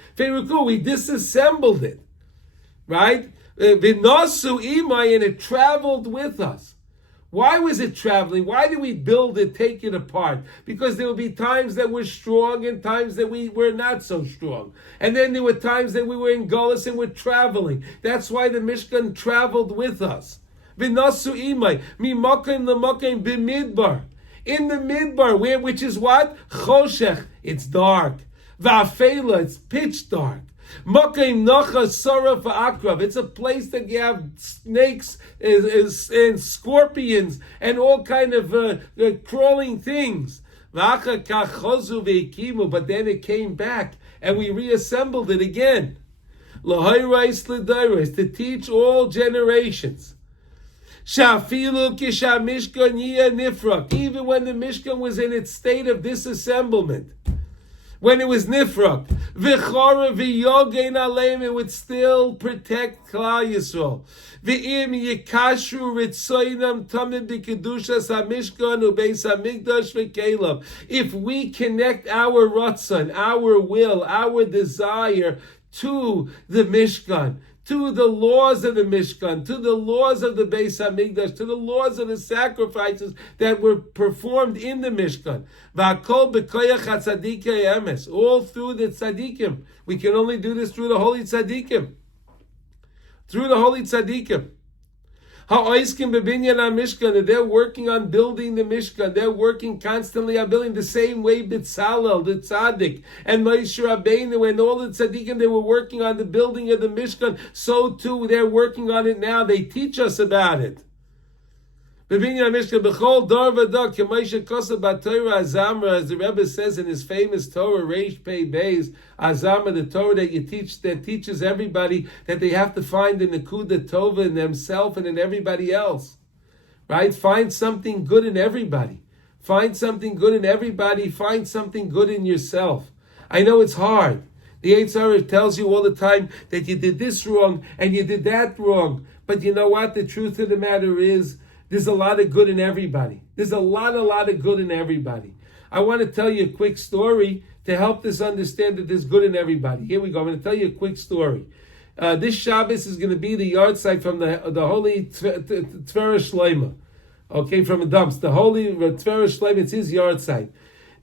We disassembled it. Right? And it traveled with us. Why was it traveling? Why did we build it, take it apart? Because there would be times that we're strong and times that we were not so strong. And then there were times that we were in Gullus and we're traveling. That's why the Mishkan traveled with us. V'nasu imay, mimakim l'makim b'midbar. In the midbar, which is what? Choshech, it's dark. V'afela, it's pitch dark. Makim nacha sarah v'akrav. It's a place that you have snakes and scorpions and all kind of crawling things. But then it came back and we reassembled it again. To teach all generations. Even when the Mishkan was in its state of disassemblement, when it was nifrak, v'chora v'yogein aleim, it would still protect Klal Yisrael. V'im yikashru ritzoinam tamid b'kedushas hamishkan u'beis hamikdash v'kelav. If we connect our ratzon, our will, our desire to the Mishkan, to the laws of the Mishkan, to the laws of the Beis Hamikdash, to the laws of the sacrifices that were performed in the Mishkan. V'akol b'koyach hatzadikei emes, all through the tzaddikim. We can only do this through the holy tzaddikim. Through the holy tzaddikim. Ha'oiskim b'binyan ha'mishkan, and they're working on building the Mishkan. They're working constantly on building the same way Betzalel, the tzaddik, and Moshe Rabbeinu, and all the tzaddikim, they were working on the building of the Mishkan. So too, they're working on it now. They teach us about it. B'binyan ha'mishkan b'chol dor v'dor k'moshe kosav b'Torah azamra, as the Rebbe says in his famous Torah Reish Pei Beis Azamra, the Torah that you teach, that teaches everybody that they have to find the Nekuda Tova in themselves and in everybody else. Right? Find something good in everybody. Find something good in everybody. Find something good in yourself. I know it's hard. The Yetzer Hara tells you all the time that you did this wrong and you did that wrong. But you know what? The truth of the matter is, there's a lot of good in everybody. There's a lot of good in everybody. I want to tell you a quick story to help us understand that there's good in everybody. Here we go. I'm going to tell you a quick story. This Shabbos is going to be the yard site from the holy Tverah Shleima. Okay, from the dumps. The holy Tverah Shleima, it's his yard site.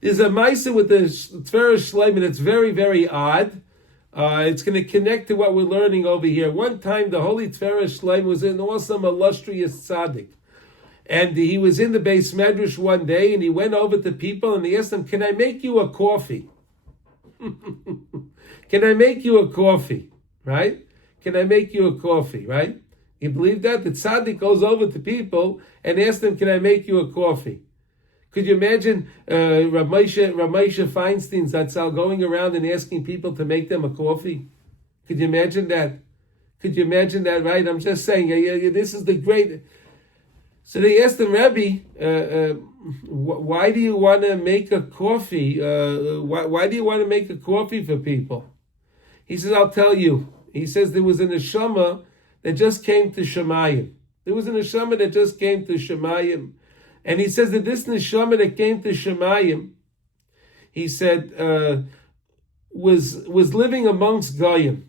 There's a Maisa with the Tverah Shleima that's very, very odd. It's going to connect to what we're learning over here. One time, the holy Tverah Shleima was an awesome, illustrious tzaddik. And he was in the Beis Medrash one day, and he went over to people, and he asked them, "Can I make you a coffee? Can I make you a coffee?" Right? Can I make you a coffee? Right? You believe that? The tzaddik goes over to people and asks them, "Can I make you a coffee?" Could you imagine Rav Moshe Feinstein Zatzal going around and asking people to make them a coffee? Could you imagine that? Could you imagine that? Right? I'm just saying, this is the great... So they asked him, "Rebbe, why do you want to make a coffee? Why do you want to make a coffee for people?" He says, "I'll tell you." He says there was a neshama that just came to Shemayim. There was a neshama that just came to Shemayim. And he says that this neshama that came to Shemayim, he said, was living amongst Goyim.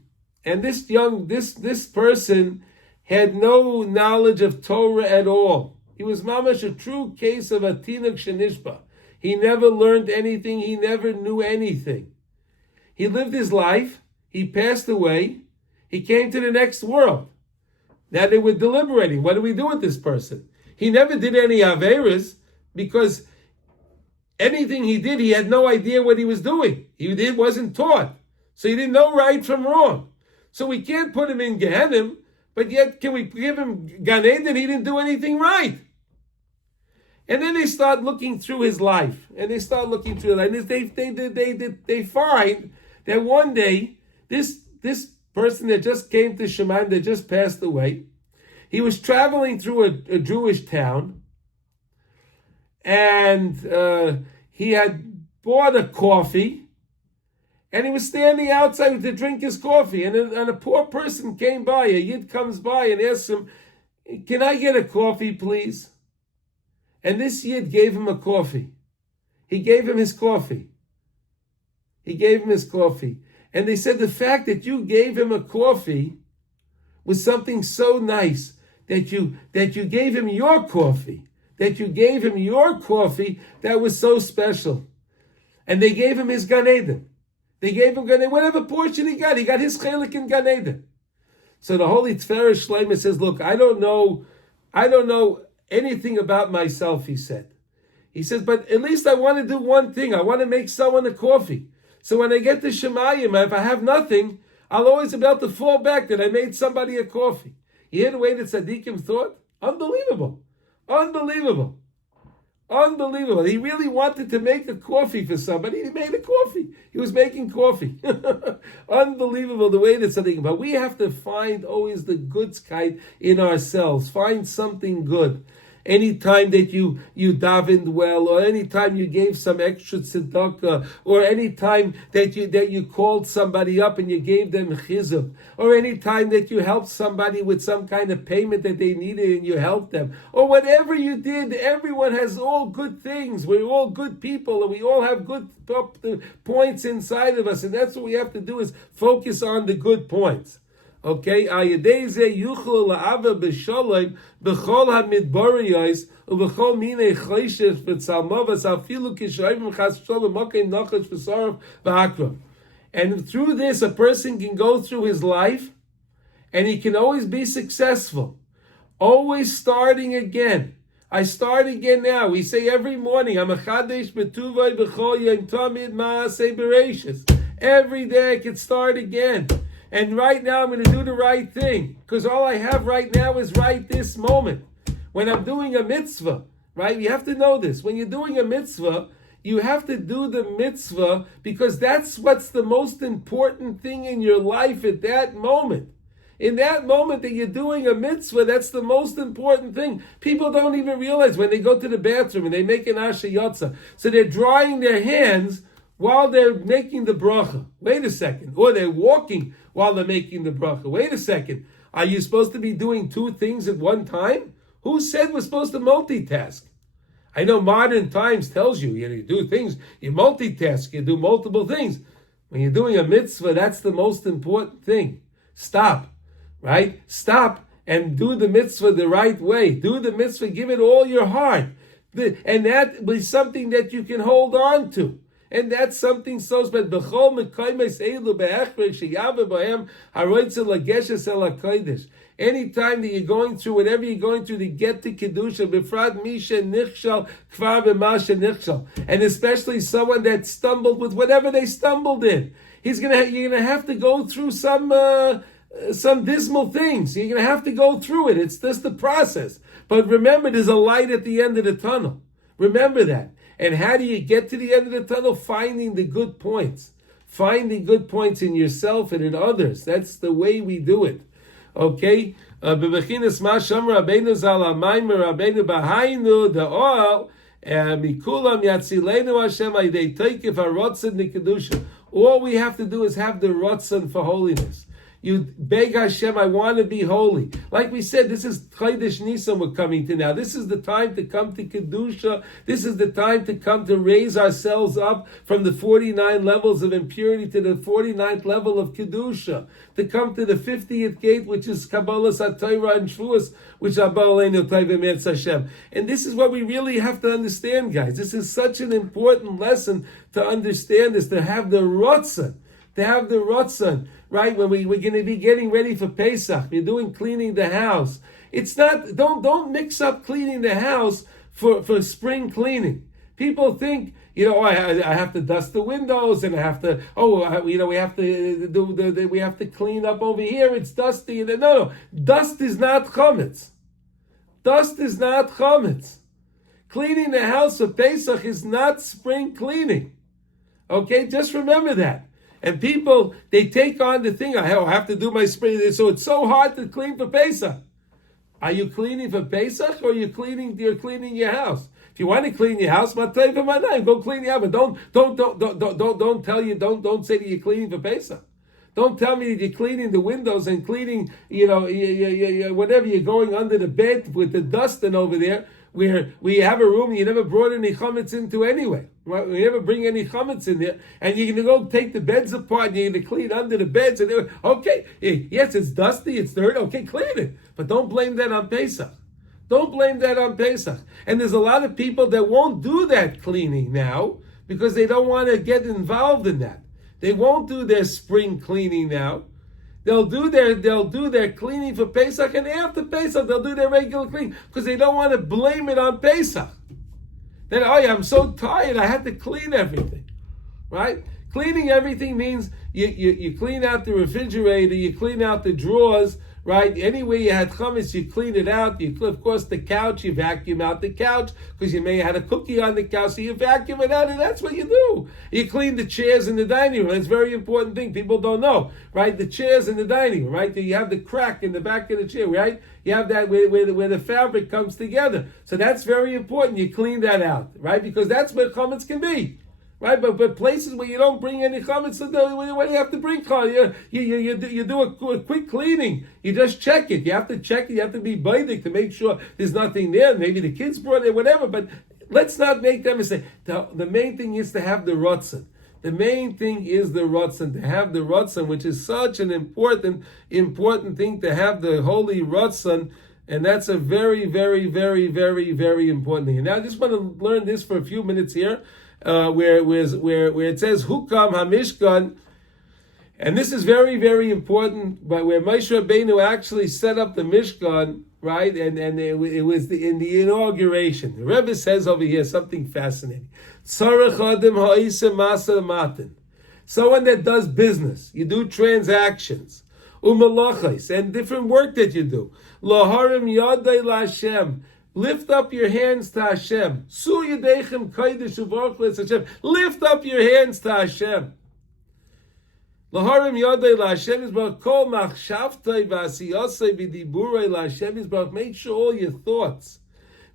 And this person had no knowledge of Torah at all. He was mamash a true case of a tinuk shenishba. He never learned anything. He never knew anything. He lived his life. He passed away. He came to the next world. Now they were deliberating. What do we do with this person? He never did any averas because anything he did, he had no idea what he was doing. He wasn't taught. So he didn't know right from wrong. So we can't put him in Gehenna. But yet, can we give him Gan Eden? He didn't do anything right. And then they start looking through his life, and they find that one day this person that just came to Shemaim, that just passed away, he was traveling through a Jewish town, and he had bought a coffee. And he was standing outside to drink his coffee. And a poor person came by, a Yid comes by and asks him, "Can I get a coffee, please?" And this Yid gave him a coffee. He gave him his coffee. He gave him his coffee. And they said the fact that you gave him a coffee was something so nice that you gave him your coffee. That you gave him your coffee, that was so special. And they gave him his Gan Eden. They gave him Gan Eden, whatever portion he got his chelik in Gan Eden. So the holy Tverah Shleima says, "Look, I don't know anything about myself," he said. He says, "But at least I want to do one thing. I want to make someone a coffee. So when I get to Shemayim, if I have nothing, I'll always be able to fall back that I made somebody a coffee." You hear the way that tzaddikim thought? Unbelievable. Unbelievable. Unbelievable. He really wanted to make a coffee for somebody. He made a coffee. He was making coffee. Unbelievable the way that something. But we have to find always the goodskeit in ourselves. Find something good. Anytime that you davened well, or anytime you gave some extra tzedakah, or anytime that you called somebody up and you gave them chizuk, or anytime that you helped somebody with some kind of payment that they needed and you helped them, or whatever you did, everyone has all good things. We're all good people, and we all have good points inside of us, and that's what we have to do, is focus on the good points. Okay, ayedeze yuchlo la'ava b'sholem b'chol hamidboriyos u'b'chol minei choishes v'tzalmovas afilu kishoyim chas sholem mokem nochash v'sarov v'akro. And through this, a person can go through his life, and he can always be successful, always starting again. I start again now. We say every morning, I'm a chadesh betuvay b'chol yom tamid ma'aseh bereishis. Every day I can start again. And right now I'm going to do the right thing, because all I have right now is right this moment. When I'm doing a mitzvah, right? You have to know this. When you're doing a mitzvah, you have to do the mitzvah because that's what's the most important thing in your life at that moment. In that moment that you're doing a mitzvah, that's the most important thing. People don't even realize when they go to the bathroom and they make an asher yotza. So they're drying their hands while they're making the bracha. Wait a second. Or they're walking while they're making the bracha. Wait a second. Are you supposed to be doing two things at one time? Who said we're supposed to multitask? I know modern times tells you, you do things, you multitask, you do multiple things. When you're doing a mitzvah, that's the most important thing. Stop. Right? Stop and do the mitzvah the right way. Do the mitzvah, give it all your heart. And that was something that you can hold on to. And that's something so special. Anytime that you're going through whatever you're going through to get to Kedusha, befrat misha nichshal kvar b'masha nichshal, and especially someone that stumbled with whatever they stumbled in, you're gonna have to go through some dismal things. You're going to have to go through it. It's just the process. But remember, there's a light at the end of the tunnel. Remember that. And how do you get to the end of the tunnel? Finding the good points. Finding good points in yourself and in others. That's the way we do it. Okay? Bebechinas ma sham rabbeinu zal hamayim rabbeinu b'hainu da'ol mikulam yatzilenu Hashem aydei toikif harotzen nikadusha. All we have to do is have the rotzen for holiness. You beg Hashem, I want to be holy. Like we said, this is Chodesh Nisan we're coming to now. This is the time to come to Kedusha. This is the time to come to raise ourselves up from the 49 levels of impurity to the 49th level of Kedusha. To come to the 50th gate, which is Kabbalah HaTorah and Shavuos, which are Ba'aleinu Taiva Meretz Hashem. And this is what we really have to understand, guys. This is such an important lesson to understand this, to have the Ratzon. To have the Ratzon, right? When we're going to be getting ready for Pesach, we're doing cleaning the house. It's not, don't mix up cleaning the house for spring cleaning. People think, I have to dust the windows and I have to, we have to we have to clean up over here. It's dusty. And no, dust is not chametz. Dust is not chametz. Cleaning the house for Pesach is not spring cleaning. Okay, just remember that. And people, they take on the thing, I have to do my spring, so it's so hard to clean for Pesach. Are you cleaning for Pesach or you're cleaning your house? If you want to clean your house, go clean your house. But don't say that you're cleaning for Pesach. Don't tell me that you're cleaning the windows and cleaning, whatever, you're going under the bed with the dust and over there, where we have a room you never brought any chametz into anyway. Right? We never bring any chametz in there, and you're going to go take the beds apart, and you're going to clean under the beds, and okay, yes, it's dusty, it's dirty, okay, clean it, but don't blame that on Pesach. Don't blame that on Pesach. And there's a lot of people that won't do that cleaning now because they don't want to get involved in that. They won't do their spring cleaning now. They'll do their cleaning for Pesach, and after Pesach they'll do their regular cleaning because they don't want to blame it on Pesach. Then, I'm so tired, I had to clean everything, right? Cleaning everything means you clean out the refrigerator, you clean out the drawers, right? Anywhere you had chametz, you clean it out. Of course, the couch, you vacuum out the couch because you may have had a cookie on the couch, so you vacuum it out, and that's what you do. You clean the chairs in the dining room. That's a very important thing. People don't know, right? The chairs in the dining room, right? You have the crack in the back of the chair, right? You have that where the fabric comes together. So that's very important. You clean that out, right? Because that's where chametz can be. Right, but places where you don't bring any chametz, what do you have to bring? You do a quick cleaning. You just check it. You have to check it. You have to be baidik to make sure there's nothing there. Maybe the kids brought it, whatever. But let's not make that mistake. The main thing is to have the rotzen, The main thing is the Ratzon, to have the Ratzon, which is such an important thing, to have the holy Ratzon, and that's a very, very, very, very, very important thing. And now I just want to learn this for a few minutes here, where it says Hukam HaMishkan, and this is very, very important, but where Moshe Rabbeinu actually set up the Mishkan, right? And it was in the inauguration. The Rebbe says over here something fascinating. Someone that does business, you do transactions, and different work that you do. Laharim yadai laHashem. Lift up your hands to Hashem. Su yadechem kodesh u'baruch Hashem. Lift up your hands to Hashem. Laharim yadai laHashem is about kol machshavtei v'asiyosei v'diburei laHashem is about make sure all your thoughts,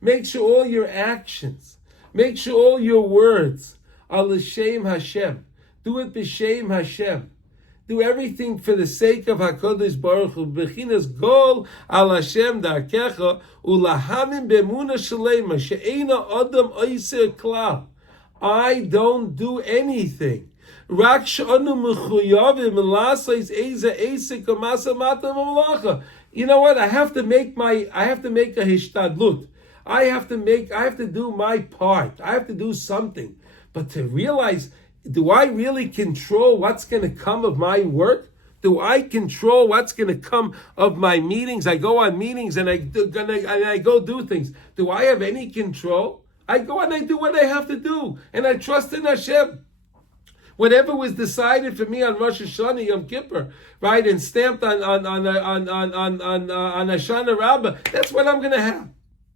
make sure all your actions, make sure all your words are l'shem Hashem. Do it b'shem Hashem. Do everything for the sake of HaKadosh Baruch Hu. Bechinas gol al Hashem darkecha ulahamim b'emuna shalema she'ena adam oiser klal. I don't do anything. Rak sh'anu mechuyavim l'asais eza esek amasa mata mamalacha. You know what? I have to make a hishtadlut. I have to do my part. I have to do something. But to realize, do I really control what's going to come of my work? Do I control what's going to come of my meetings? I go on meetings and I go do things. Do I have any control? I go and I do what I have to do, and I trust in Hashem. Whatever was decided for me on Rosh Hashanah, Yom Kippur, right, and stamped on Hashanah Rabbah, that's what I'm going to have.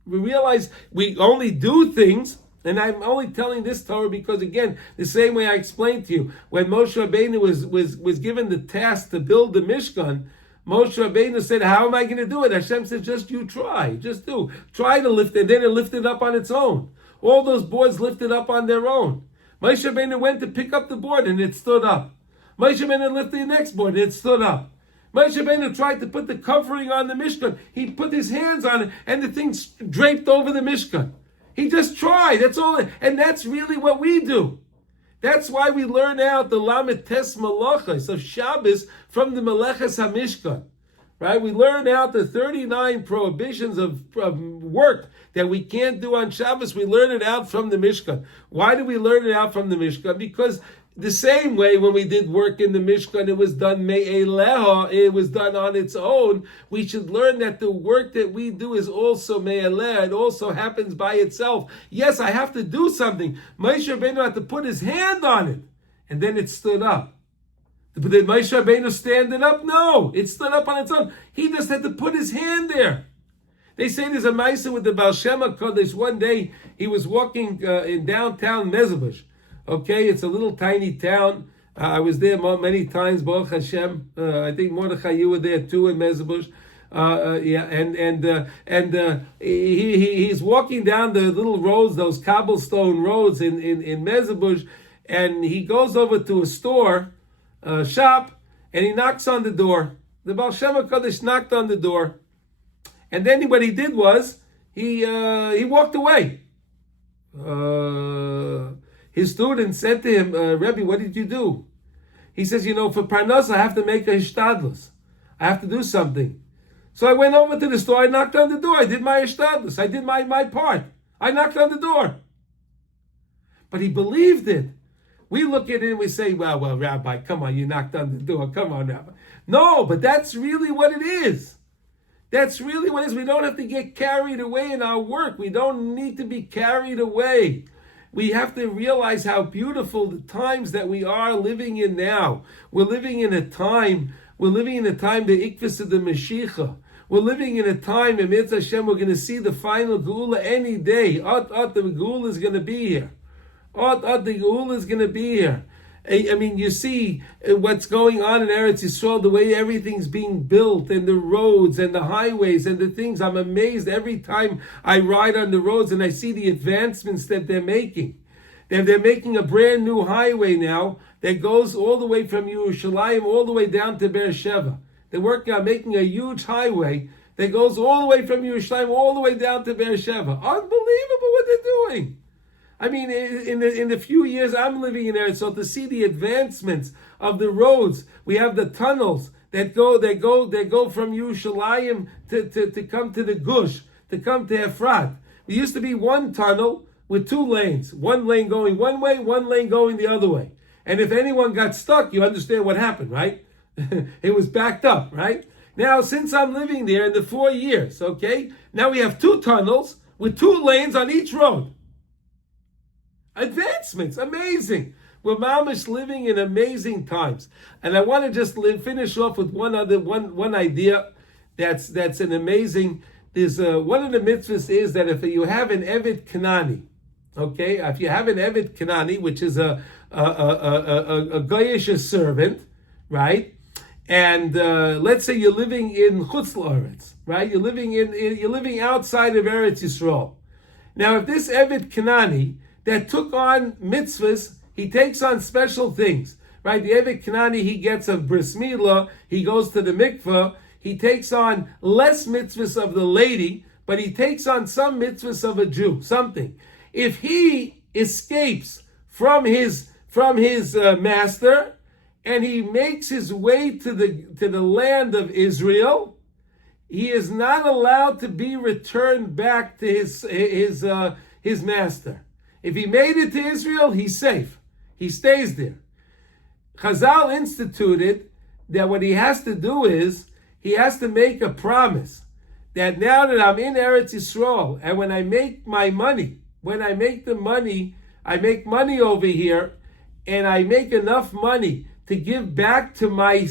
We realize we only do things. And I'm only telling this Torah because, again, the same way I explained to you, when Moshe Rabbeinu was given the task to build the Mishkan, Moshe Rabbeinu said, how am I going to do it? Hashem said, just you try. Just do. Try to lift it, and then it lifted up on its own. All those boards lifted up on their own. Moshe Rabbeinu went to pick up the board, and it stood up. Moshe Rabbeinu lifted the next board, and it stood up. Moshe Rabbeinu tried to put the covering on the Mishkan. He put his hands on it, and the thing draped over the Mishkan. He just tried. That's all. And that's really what we do. That's why we learn out the Lamed Tes Malachas of Shabbos from the Melechas HaMishkan. Right? We learn out the 39 prohibitions of work that we can't do on Shabbos. We learn it out from the Mishkan. Why do we learn it out from the Mishkan? Because the same way when we did work in the Mishkan, it was done me'eleha, it was done on its own. We should learn that the work that we do is also me'eleha, it also happens by itself. Yes, I have to do something. Moshe Rabbeinu had to put his hand on it, and then it stood up. But did Moshe Rabbeinu stand it up? No, it stood up on its own. He just had to put his hand there. They say there's a Maisa with the Baal Shem HaKadosh. One day, he was walking in downtown Mezbush. Okay, it's a little tiny town. I was there many times, Baruch Hashem. I think Mordechai, you were there too in Mezbush. He's walking down the little roads, those cobblestone roads in Mezbush, and he goes over to a store, shop, and he knocks on the door. The Baal Shem HaKadosh knocked on the door, and then what he did was he walked away. His student said to him, Rebbe, what did you do? He says, for Parnas, I have to make a hishtadlus. I have to do something. So I went over to the store, I knocked on the door, I did my hishtadlus, I did my part. I knocked on the door. But he believed it. We look at it and we say, well, Rabbi, come on, you knocked on the door, come on, Rabbi. No, but that's really what it is. That's really what it is. We don't have to get carried away in our work. We don't need to be carried away. We have to realize how beautiful the times that we are living in now. We're living in a time, the Ikvis of the Mashiach. We're living in a time, in Mitzvah Hashem, we're going to see the final Geula any day. The Geula is going to be here. The Geula is going to be here. I mean, you see what's going on in Eretz Yisrael, the way everything's being built, and the roads and the highways and the things. I'm amazed every time I ride on the roads and I see the advancements that they're making. They're making a brand new highway now that goes all the way from Yerushalayim all the way down to Beersheba. They're working on making a huge highway that goes all the way from Yerushalayim all the way down to Beersheba. Unbelievable what they're doing. I mean, in the few years I'm living in Eretz Yisrael, to see the advancements of the roads, we have the tunnels that go from Yerushalayim to come to the Gush, to come to Efrat. There used to be one tunnel with two lanes, one lane going one way, one lane going the other way. And if anyone got stuck, you understand what happened, right? It was backed up, right? Now, since I'm living there in the 4 years, okay, now we have two tunnels with two lanes on each road. Advancements, amazing. We're mamish living in amazing times. And I want to just finish off with one idea that's an amazing. There's one of the mitzvahs is that if you have an Eved Kanani, okay, if you have an Eved Kanani, which is a Goyish servant, right? And let's say you're living in Chutz La'aretz, right? You're living outside of Eretz Yisrael. Now, if this Eved Kanani that took on mitzvahs, he takes on special things, right? The Eved Kanani, he gets a bris milah, he goes to the mikveh, he takes on less mitzvahs of the lady, but he takes on some mitzvahs of a Jew, something. If he escapes from his master and he makes his way to the land of Israel, he is not allowed to be returned back to his master. If he made it to Israel, he's safe. He stays there. Chazal instituted that what he has to do is he has to make a promise that now that I'm in Eretz Yisrael and when I make my money, I make money over here, and I make enough money to give back to my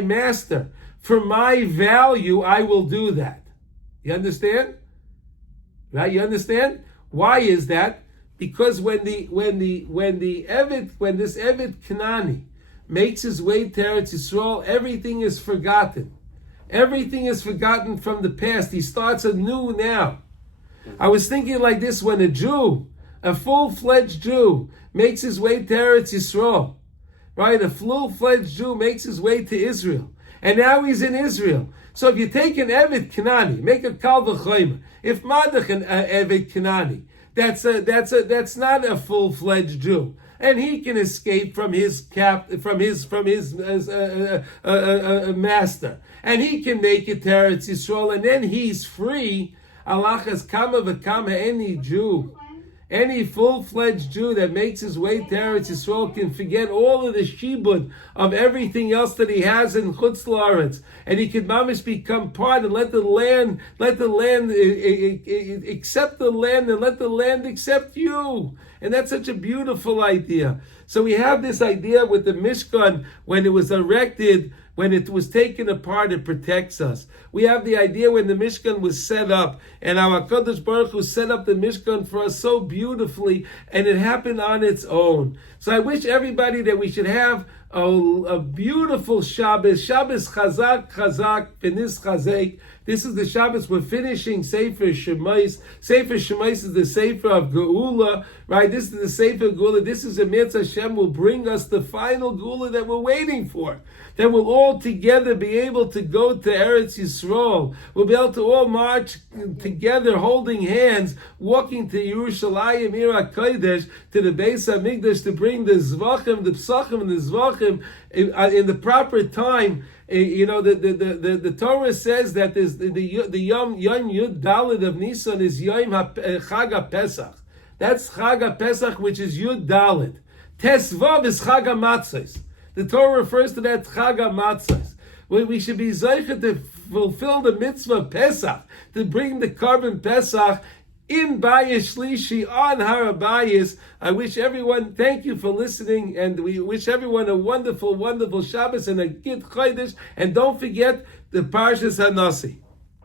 master for my value, I will do that. You understand? Right? You understand? Why is that? Because when this Eved Kanani makes his way to Eretz Yisrael, everything is forgotten. Everything is forgotten from the past. He starts anew now. I was thinking like this: when a Jew, a full-fledged Jew, makes his way to Eretz Yisrael, right? A full-fledged Jew makes his way to Israel, and now he's in Israel. So if you take an Eved Kanani, make a Kal V'chomer. If Madach an Eved Kanani, that's not a full-fledged Jew, and he can escape from his master, and he can make it to Eretz Yisrael, and then he's free. Alachas kama v'kama, any full-fledged Jew that makes his way to Eretz Yisrael can forget all of the shibud of everything else that he has in Chutz La'aretz, and he can mamish become part and let the land accept the land, and let the land accept you. And that's such a beautiful idea. So we have this idea with the Mishkan when it was erected. When it was taken apart, it protects us. We have the idea when the Mishkan was set up, and our HaKadosh Baruch Hu set up the Mishkan for us so beautifully, and it happened on its own. So I wish everybody that we should have a beautiful Shabbos. Shabbos Chazak, V'nis Chazek. This is the Shabbos we're finishing Sefer Shemais. Sefer Shemais is the Sefer of Geula, right? This is the Sefer Geula. This is a mitzvah Hashem will bring us the final Geula that we're waiting for. That we'll all together be able to go to Eretz Yisrael. We'll be able to all march together, holding hands, walking to Yerushalayim, Ir HaKodesh, to the Beis HaMikdash, to bring the Zvachim, the Psachim, and the Zvachim in the proper time. The Torah says that the Yom Yud Daled of Nisan is Yom Chag HaPesach. That's Chag HaPesach, which is Yud Daled. Tesvav is Chag HaMatzos. The Torah refers to that Chag HaMatzos. We should be zeicher to fulfill the mitzvah of Pesach, to bring the carbon Pesach in Bayis Shlishi on Har HaBayis. I wish everyone, thank you for listening, and we wish everyone a wonderful, wonderful Shabbos and a good Chodesh. And don't forget the Parshas HaNasi.